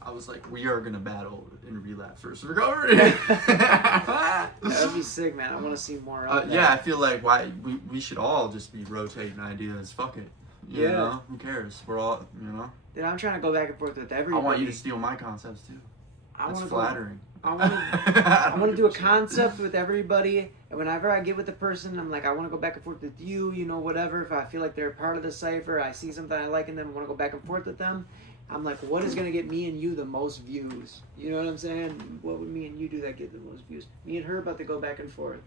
I was like, we are gonna battle in relapse versus recovery. That would be sick, man. I want to see more of that. Yeah, I feel like we should all just be rotating ideas. Fuck it. You Yeah. know? Who cares? We're all, you know? Dude, I'm trying to go back and forth with I everybody. want you to steal my concepts too. That's wanna flattering. I want to do a concept with everybody, and whenever I get with the person, I'm like, I want to go back and forth with you, you know, whatever. If I feel like they're a part of the cipher, I see something I like in them, I want to go back and forth with them. I'm like, what is gonna get me and you the most views? You know what I'm saying? What would me and you do that get the most views? Me and her about to go back and forth.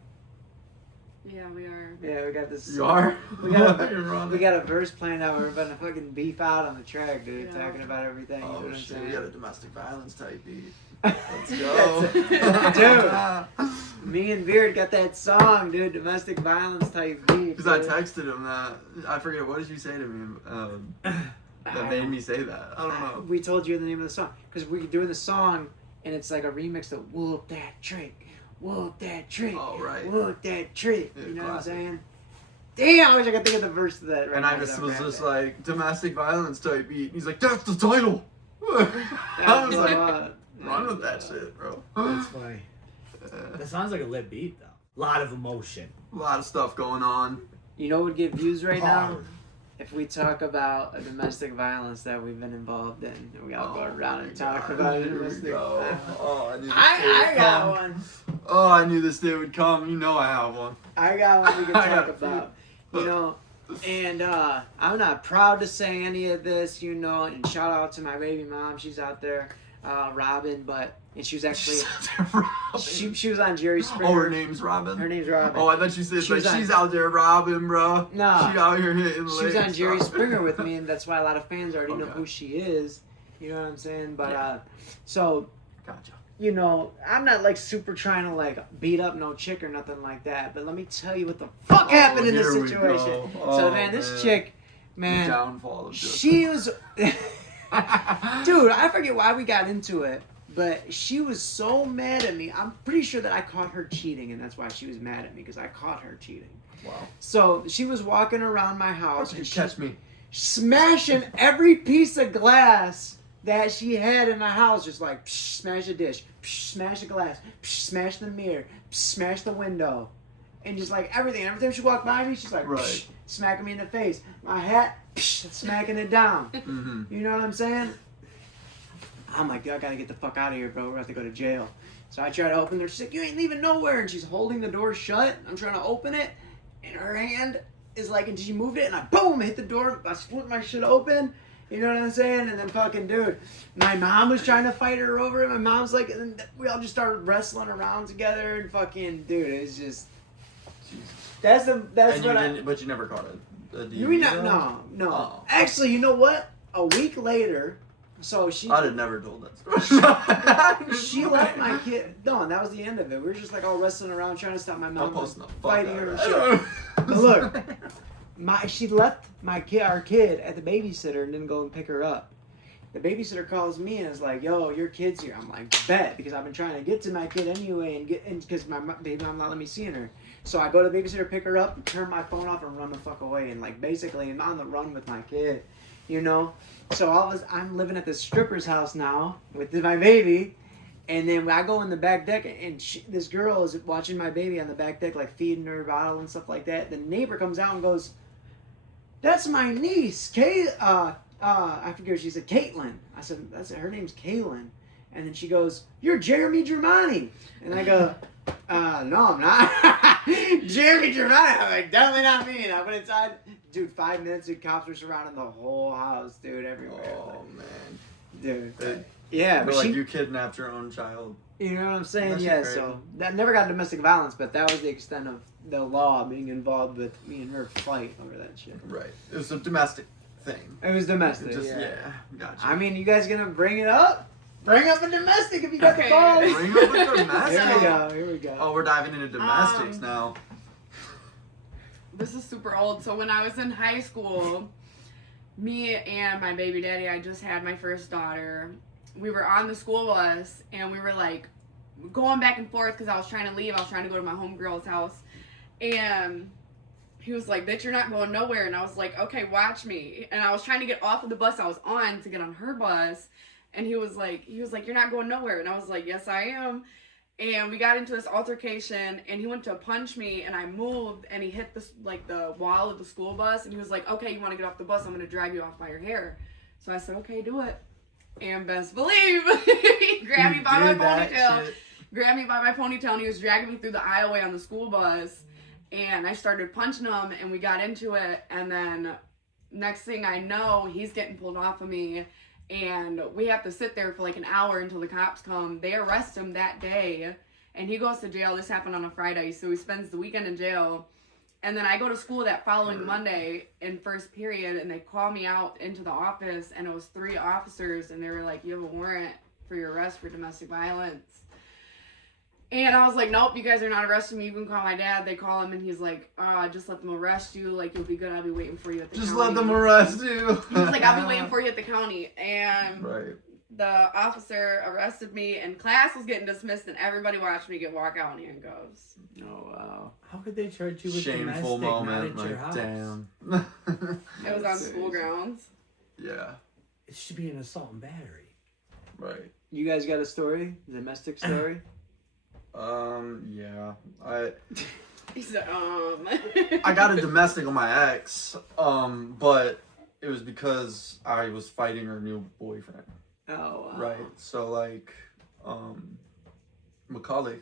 Yeah, we are. Yeah, we got this. You are? We got You're on we it. got a verse planned out. We're about to fucking beef out on the track, dude. Yeah. Talking about everything. You know Oh what I'm shit, saying? we got a domestic violence type beat. Let's Let's go. Dude, me and Beard got that song, dude. Domestic violence type beef. Because I dude. texted him that. I forget, what did you say to me that made me say that? I don't know. We told you the name of the song because we're doing the song and it's like a remix of "Whoop That Trick, Whoop That Trick, Oh, right. Whoop That Trick." Yeah, You know classic. what I'm saying? Damn, I wish I could think of the verse to that right And now. I just I'd was grab just that. like, domestic violence type beat. And he's like, that's the title. I That was was like, what? run with that shit, bro. That's funny. That sounds like a lit beat though. A lot of emotion. A lot of stuff going on. You know what would get views right now? Hard. If we talk about a domestic violence that we've been involved in, and we all go around and talk God, about here we domestic go. violence. Oh, I knew this day I would got come. one. Oh, I knew this day would come. You know I have one. I got one we can I talk got a few. about. You know, and I'm not proud to say any of this, you know, and shout out to my baby mom. She's out there, Robin, and she was actually, she was on Jerry Springer. Oh, her name's Robin? Her name's Robin. Oh, I thought you said She was like on- she's out there robbing, bro. No. She out here hitting She was licks, on Jerry bro. Springer with me, and that's why a lot of fans already know Okay. who she is. You know what I'm saying? But, Yeah. so, Gotcha. you know, I'm not like super trying to like beat up no chick or nothing like that, but let me tell you what the fuck happened in this here we situation. go. So, Oh, man, this chick, The man, downfall of justice. she was. Dude, I forget why we got into it, But she was so mad at me. I'm pretty sure that I caught her cheating, and that's why she was mad at me, because I caught her cheating. Wow. So she was walking around my house How'd you and she catch me? smashing every piece of glass that she had in the house, just like smash a dish, smash a glass, smash the mirror, smash the window, and just like everything. Every time she walked by me, she's like Right. smacking me in the face. My hat, smacking it down. Mm-hmm. You know what I'm saying? I'm like, I gotta get the fuck out of here, bro. We're about to go to jail. So I try to open the door. She's like, you ain't leaving nowhere. And she's holding the door shut. I'm trying to open it. And her hand is like, and she moved it. And I, boom, hit the door. I split my shit open. You know what I'm saying? And then fucking, dude, my mom was trying to fight her over it. My mom's like, and then we all just started wrestling around together. And fucking, dude, it was just, Jesus. that's And what you I. didn't, but you never caught it. You mean not? No. Oh. Actually, you know what? A week later, so she. I'd have never told that story. She left my kid. No, and that was the end of it. We were just like all wrestling around trying to stop my I'm mom from posting the fuck fighting out her of and that. shit. But look, she left our kid at the babysitter and didn't go and pick her up. The babysitter calls me and is like, "Yo, your kid's here." I'm like, "Bet," because I've been trying to get to my kid anyway and because my baby mom not letting me see her. So I go to the babysitter, pick her up, and turn my phone off and run the fuck away. And like basically, I'm on the run with my kid, you know. So I'm living at this stripper's house now with my baby, and then I go in the back deck, and this girl is watching my baby on the back deck, like feeding her bottle and stuff like that. The neighbor comes out and goes, "That's my niece, I forget what she said, Caitlin." I said, her name's Kaylin. And then she goes, "You're Jeremy Germani." And I go, "No, I'm not." Jeremy Germani. I'm like, "Definitely not me." And I went inside. Dude, 5 minutes, dude, cops were surrounding the whole house, dude, everywhere. Oh man. Dude. They- Yeah, but like she, you kidnapped your own child. you know what I'm saying? That's Yeah, crazy. so that never got domestic violence, but that was the extent of the law being involved with me and her fight over that shit. Right. It was a domestic thing. It was domestic, Just, yeah. Gotcha. I mean, you guys gonna bring it up? Bring up a domestic if you got Okay. the balls. Bring up a domestic. Here we go. Here we go. Oh, we're diving into domestics now. This is super old. So when I was in high school, me and my baby daddy, I just had my first daughter. We were on the school bus and we were like going back and forth because I was trying to leave. I was trying to go to my homegirl's house. And he was like, "Bitch, you're not going nowhere." And I was like, "Okay, watch me." And I was trying to get off of the bus I was on to get on her bus. And he was like, "You're not going nowhere." And I was like, "Yes, I am." And we got into this altercation, and he went to punch me, and I moved, and he hit the wall of the school bus, and he was like, "Okay, you want to get off the bus? I'm gonna drag you off by your hair." So I said, "Okay, do it." And best believe, he grabbed me by my ponytail, and he was dragging me through the aisleway on the school bus, and I started punching him, and we got into it, and then next thing I know, he's getting pulled off of me. And we have to sit there for like an hour until the cops come. They arrest him that day, and he goes to jail. This happened on a Friday, so he spends the weekend in jail. And then I go to school that following Monday in first period, and they call me out into the office, and it was 3 officers, and they were like, "You have a warrant for your arrest for domestic violence." And I was like, "Nope, you guys are not arresting me. You can call my dad." They call him, and he's like, "Just let them arrest you. Like, you'll be good. I'll be waiting for you at the Just county." let them arrest you. He was like, "I'll be waiting for you at the county." And Right. the officer arrested me, and class was getting dismissed, and everybody watched me walk out in handcuffs. Oh, wow. How could they charge you with Shameful domestic, moment. not at your Like, house? damn. It was on school grounds. Yeah. It should be an assault and battery. Right. You guys got a story? Domestic story? Yeah. I He said, I got a domestic on my ex, but it was because I was fighting her new boyfriend. Oh, wow. Right. So like, Macaulay,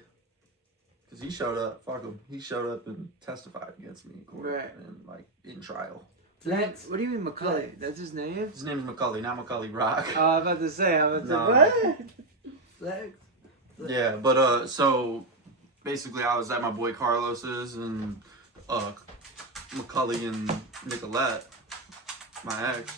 because he showed up. Fuck him. He showed up and testified against me in court Right. and like in trial. Flex. What do you mean Macaulay? That's his name? His name's Macaulay, not Macaulay Rock. Oh, I was about to say, No. what? Flex. Yeah, but so basically I was at my boy Carlos's and Macaulay and Nicolette, my ex,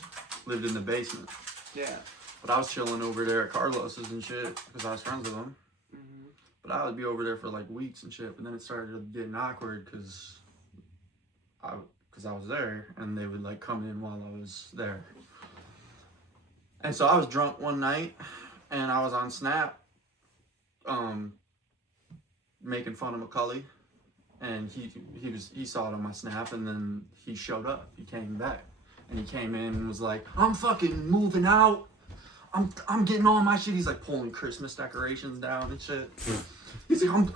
lived in the basement. Yeah. But I was chilling over there at Carlos's and shit because I was friends with him. Mm-hmm. But I would be over there for like weeks and shit. But then it started getting awkward because I was there and they would like come in while I was there. And so I was drunk one night and I was on Snap making fun of McCully, and he saw it on my snap, and then he showed up. He came back, and he came in and was like, "I'm fucking moving out. I'm getting all my shit." He's like pulling Christmas decorations down and shit. He's like,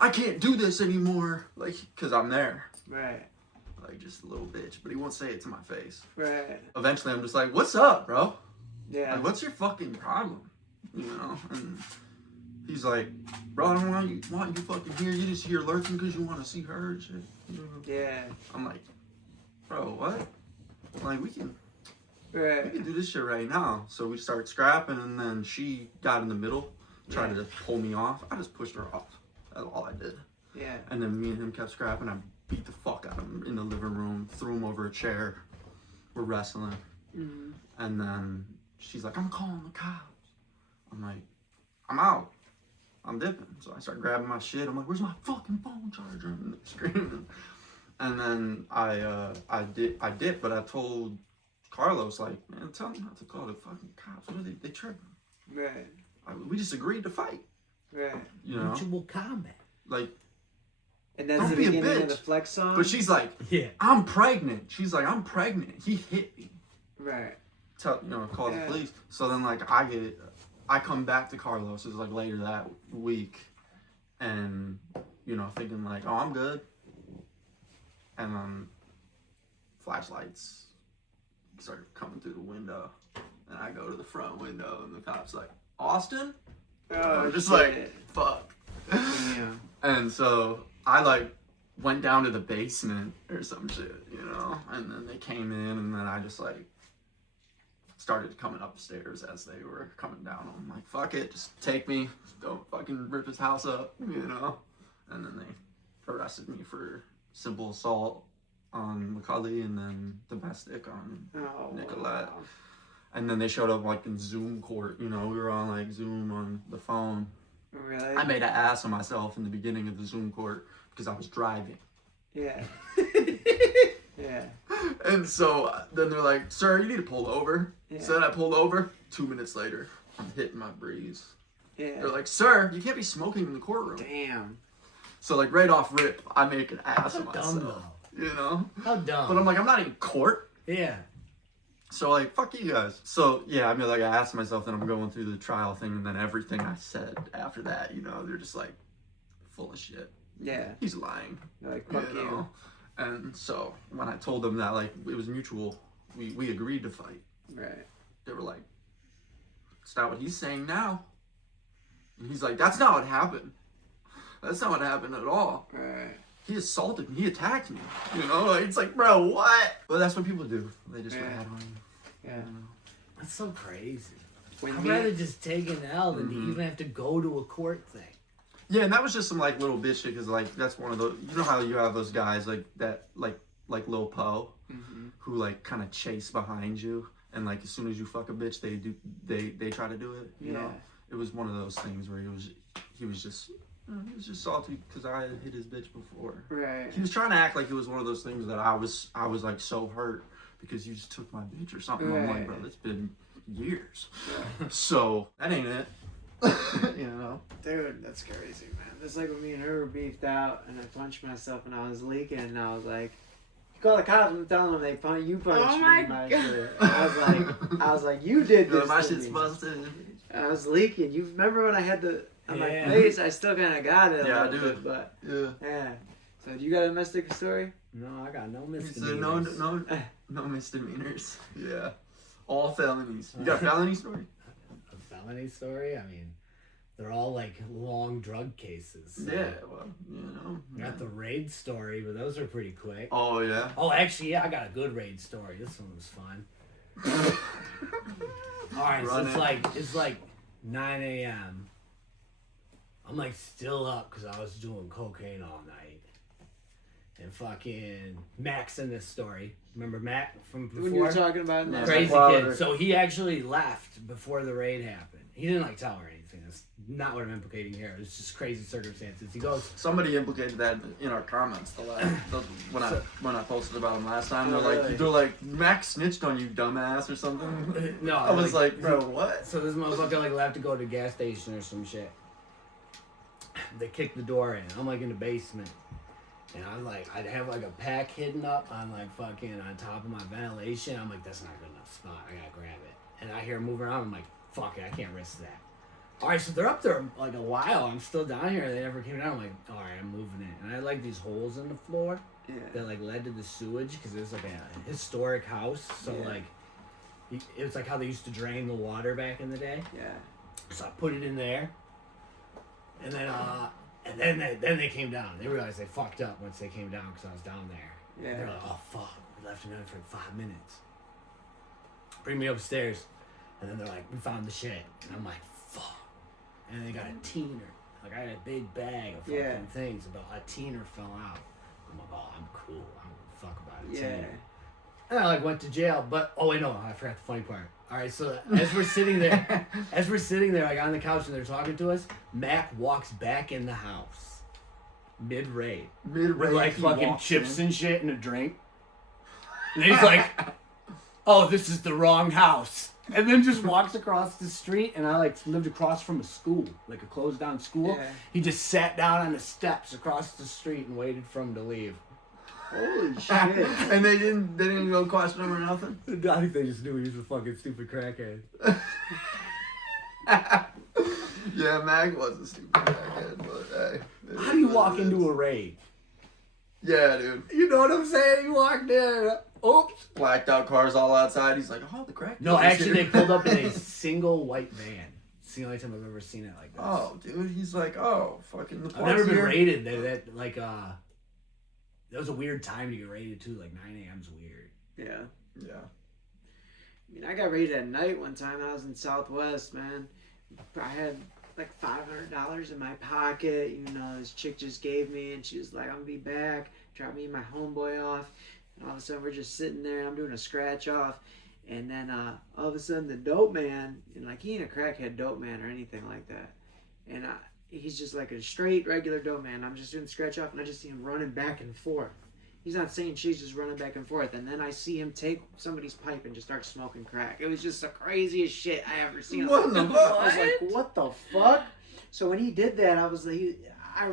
I can't do this anymore, like, cause I'm there, Right. like just a little bitch. But he won't say it to my face. Right. Eventually, I'm just like, "What's up, bro? Yeah. Like, what's your fucking problem?" You know? And he's like, "Bro, I don't want you fucking here. You just here lurking because you want to see her and shit." You know? Yeah. I'm like, "Bro, what? Like, we can Right. do this shit right now." So we start scrapping, and then she got in the middle, tried to just pull me off. I just pushed her off. That's all I did. Yeah. And then me and him kept scrapping. I beat the fuck out of him in the living room, threw him over a chair. We're wrestling. Mm-hmm. And then she's like, "I'm calling the cops." I'm like, "I'm out. I'm dipping." So I start grabbing my shit. I'm like, "Where's my fucking phone charger?" And screaming. And then I dipped, but I told Carlos, like, "Man, tell them not to call the fucking cops. What are they tripping? Right. We just agreed to fight." Right. You know? Mutual combat. Like, And that's Don't the be a beginning of the bitch. Flex song. but she's like, Yeah. "I'm pregnant." She's like, "I'm pregnant. He hit me." Right. Call Yeah. the police. So then, like, I come back to Carlos. It was like later that week, and thinking like, "Oh, I'm good." And then flashlights started coming through the window, and I go to the front window, and the cop's like, "Austin?" Oh, I'm just shit. like, "Fuck." Damn. And so I like went down to the basement or some shit, and then they came in, and then I just like started coming upstairs as they were coming down. I'm like, "Fuck it, just take me, don't fucking rip his house up," And then they arrested me for simple assault on McCully and then domestic on Oh, Nicolette. wow. And then they showed up like in Zoom court, we were on like Zoom on the phone. Really? I made an ass of myself in the beginning of the Zoom court because I was driving. Yeah. Yeah. And so then they're like, "Sir, you need to pull over." Yeah. So then I pulled over. 2 minutes later, I'm hitting my breeze. Yeah. They're like, "Sir, you can't be smoking in the courtroom." Damn. So like right off rip, I make an ass How of dumb myself. though. How dumb. But I'm like, I'm not in court. Yeah. So like, fuck you guys. So yeah, I mean, like I asked myself, and I'm going through the trial thing, and then everything I said after that, they're just like full of shit. Yeah. He's lying. They're like, fuck you. And so when I told them that like it was mutual, we agreed to fight. Right. They were like, "It's not what he's saying now." And he's like, "That's not what happened. That's not what happened at all. Right. He assaulted me. He attacked me." Like, it's like, bro, what? But that's what people do. They just Yeah. rat on you. Yeah. That's so crazy. When I'd me- rather just take an L than Mhm. to even have to go to a court thing. Yeah, and that was just some like little bitch shit, because like that's one of those. You know how you have those guys like that, like Lil Poe, Mhm. who like kind of chase behind you, and like as soon as you fuck a bitch, they try to do it. You Yeah. know, it was one of those things where he was just salty because I had hit his bitch before. Right. He was trying to act like it was one of those things that I was like so hurt because you just took my bitch or something. I'm like, Right. bro, it's been years. Yeah. So that ain't it. Dude, that's crazy, man. That's like when me and her were beefed out, and I punched myself, and I was leaking, and I was like, "You call the cops and tell them you punched Oh me my in my God. shirt." I was like, "You did this." My to shit's me." busted. I was leaking. You remember when I had the on my Yeah. face? I still kind of got it. a Yeah, I little do. bit, but Yeah. yeah. So do you got a domestic story? No, I got no He said misdemeanors. no misdemeanors. Yeah. All felonies. You got a felony story? A felony story? I mean, they're all like long drug cases. So. Yeah, well, I got the raid story, but those are pretty quick. Oh, yeah. Oh, actually, yeah, I got a good raid story. This one was fun. All right, Run so it. it's like 9 a.m. I'm like still up because I was doing cocaine all night. And fucking Mac's in this story. Remember Mac from before? When you were talking about Yeah. Crazy Wilder. kid. So he actually left before the raid happened. He didn't like tell her anything. That's not what I'm implicating here. It's just crazy circumstances. He goes, Somebody implicated that in our comments when I posted about him last time. Oh, really? They're like, "Max snitched on you, dumbass," or something. no. I was like, bro, what? So this motherfucker like left to go to a gas station or some shit. they kicked the door in. I'm like in the basement. And I'm like, I'd have like a pack hidden up on like fucking on top of my ventilation. I'm like, that's not a good enough spot. I gotta grab it. And I hear them moving around. I'm like, fuck it, I can't risk that. All right, so they're up there like a while. I'm still down here. They never came down. I'm like, all right, I'm moving it. And I had like these holes in the floor that like led to the sewage because it was like a historic house. So like, it was like how they used to drain the water back in the day. Yeah. So I put it in there, and then they came down. They realized they fucked up once they came down because I was down there. Yeah. They're like, oh fuck, we left him in for 5 minutes. Bring me upstairs, and then they're like, we found the shit, and I'm like, fuck. And they got a teener. Like I had a big bag of fucking things, but a teener fell out. I'm like, oh, I'm cool. I don't give a fuck about a teener. And I like went to jail, but oh wait, no, I forgot the funny part. All right, so as we're sitting there, like on the couch and they're talking to us, Mac walks back in the house, mid-raid, with like fucking chips and shit and a drink, and he's like, "Oh, this is the wrong house," and then just walks across the street. And I like lived across from a school, like a closed down school. Yeah. He just sat down on the steps across the street and waited for him to leave. Holy shit. And they didn't go question him or nothing? I think they just knew he was a fucking stupid crackhead. Yeah, Mac was a stupid crackhead, but hey. How do you walk into a raid? Yeah, dude. You know what I'm saying? You walked in. Oops. Blacked out cars all outside. He's like, oh, the crack. No, actually, they pulled up in a single white van. It's the only time I've ever seen it like this. Oh, dude. He's like, oh, fucking the I've never been here. raided. That was a weird time to get raided too. Like 9 a.m.'s weird. Yeah. Yeah. I mean, I got raided at night one time. I was in Southwest, man. I had like $500 in my pocket. You know, this chick just gave me, and she was like, I'm gonna be back. Dropped me and my homeboy off. And all of a sudden, we're just sitting there, and I'm doing a scratch off. And then all of a sudden, the dope man, and like, he ain't a crackhead dope man or anything like that. And he's just like a straight, regular dope man. I'm just doing the scratch off, and I just see him running back and forth. He's not saying shit, he's just running back and forth. And then I see him take somebody's pipe and just start smoking crack. It was just the craziest shit I ever seen. What the fuck? I was like, what the fuck? So when he did that, I was like,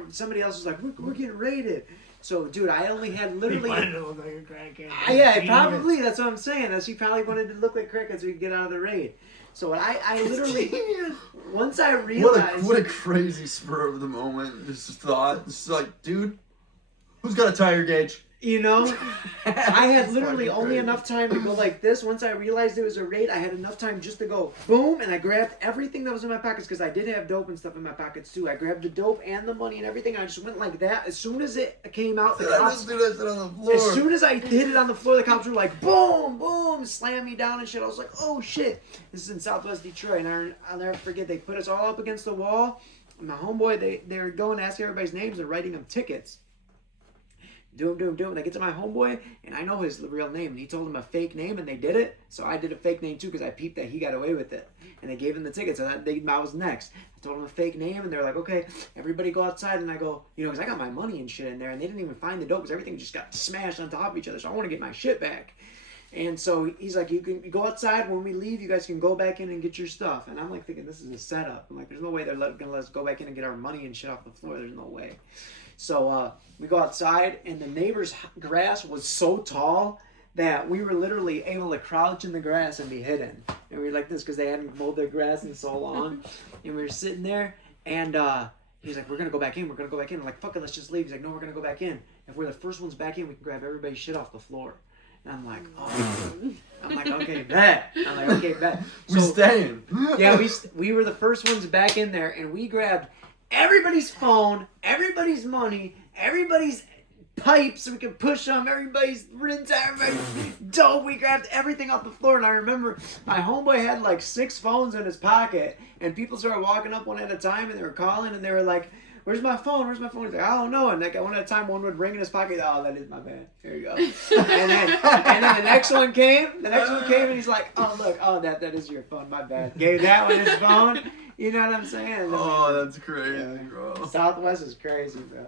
somebody else was like, we're getting raided. So, dude, I only had literally... He wanted to look like a crackhead. Yeah, probably. That's what I'm saying. He probably wanted to look like crackhead so he could get out of the raid. So I literally... Once I realized... What a crazy spur of the moment just thought. It's like, dude, who's got a tire gauge? You know, I had literally fucking only crazy. enough time to go like this. Once I realized it was a raid, I had enough time just to go boom, and I grabbed everything that was in my pockets because I did have dope and stuff in my pockets too. I grabbed the dope and the money and everything. I just went like that. As soon as it came out, the cops. Dude, I sit on the floor. As soon as I hit it on the floor, the cops were like, boom, boom, slam me down and shit. I was like, oh shit. This is in Southwest Detroit, and I'll never forget. They put us all up against the wall. And my homeboy, they were going to ask everybody's names and writing them tickets. Doom. And I get to my homeboy, and I know his real name. And he told him a fake name, and they did it. So I did a fake name, too, because I peeped that he got away with it. And they gave him the ticket, so I was next. I told him a fake name, and they're like, okay, everybody go outside. And I go, you know, because I got my money and shit in there, and they didn't even find the dope, because everything just got smashed on top of each other. So I want to get my shit back. And so he's like, you can go outside. When we leave, you guys can go back in and get your stuff. And I'm like thinking, this is a setup. I'm like, there's no way they're going to let us go back in and get our money and shit off the floor. There's no way. So we go outside, and the neighbor's grass was so tall that we were literally able to crouch in the grass and be hidden. And we were like this because they hadn't mowed their grass in so long. And we were sitting there, and he's like, we're going to go back in. I'm like, fuck it, let's just leave. He's like, no, we're going to go back in. If we're the first ones back in, we can grab everybody's shit off the floor. And I'm like, oh. I'm like, okay, bet. We're staying. Yeah, we were the first ones back in there, and we grabbed everybody's phone, everybody's money, everybody's pipes so we could push them, everybody's rinse, everybody's dope. We grabbed everything off the floor, and I remember my homeboy had like 6 phones in his pocket, and people started walking up one at a time, and they were calling, and they were like, where's my phone? He's like, I don't know. And like one at a time, one would ring in his pocket. Oh, that is my bad. Here you go. and then the next one came. And he's like, oh look, that is your phone. My bad. Gave that one his phone. You know what I'm saying? Oh, that's crazy, bro. Southwest is crazy, bro.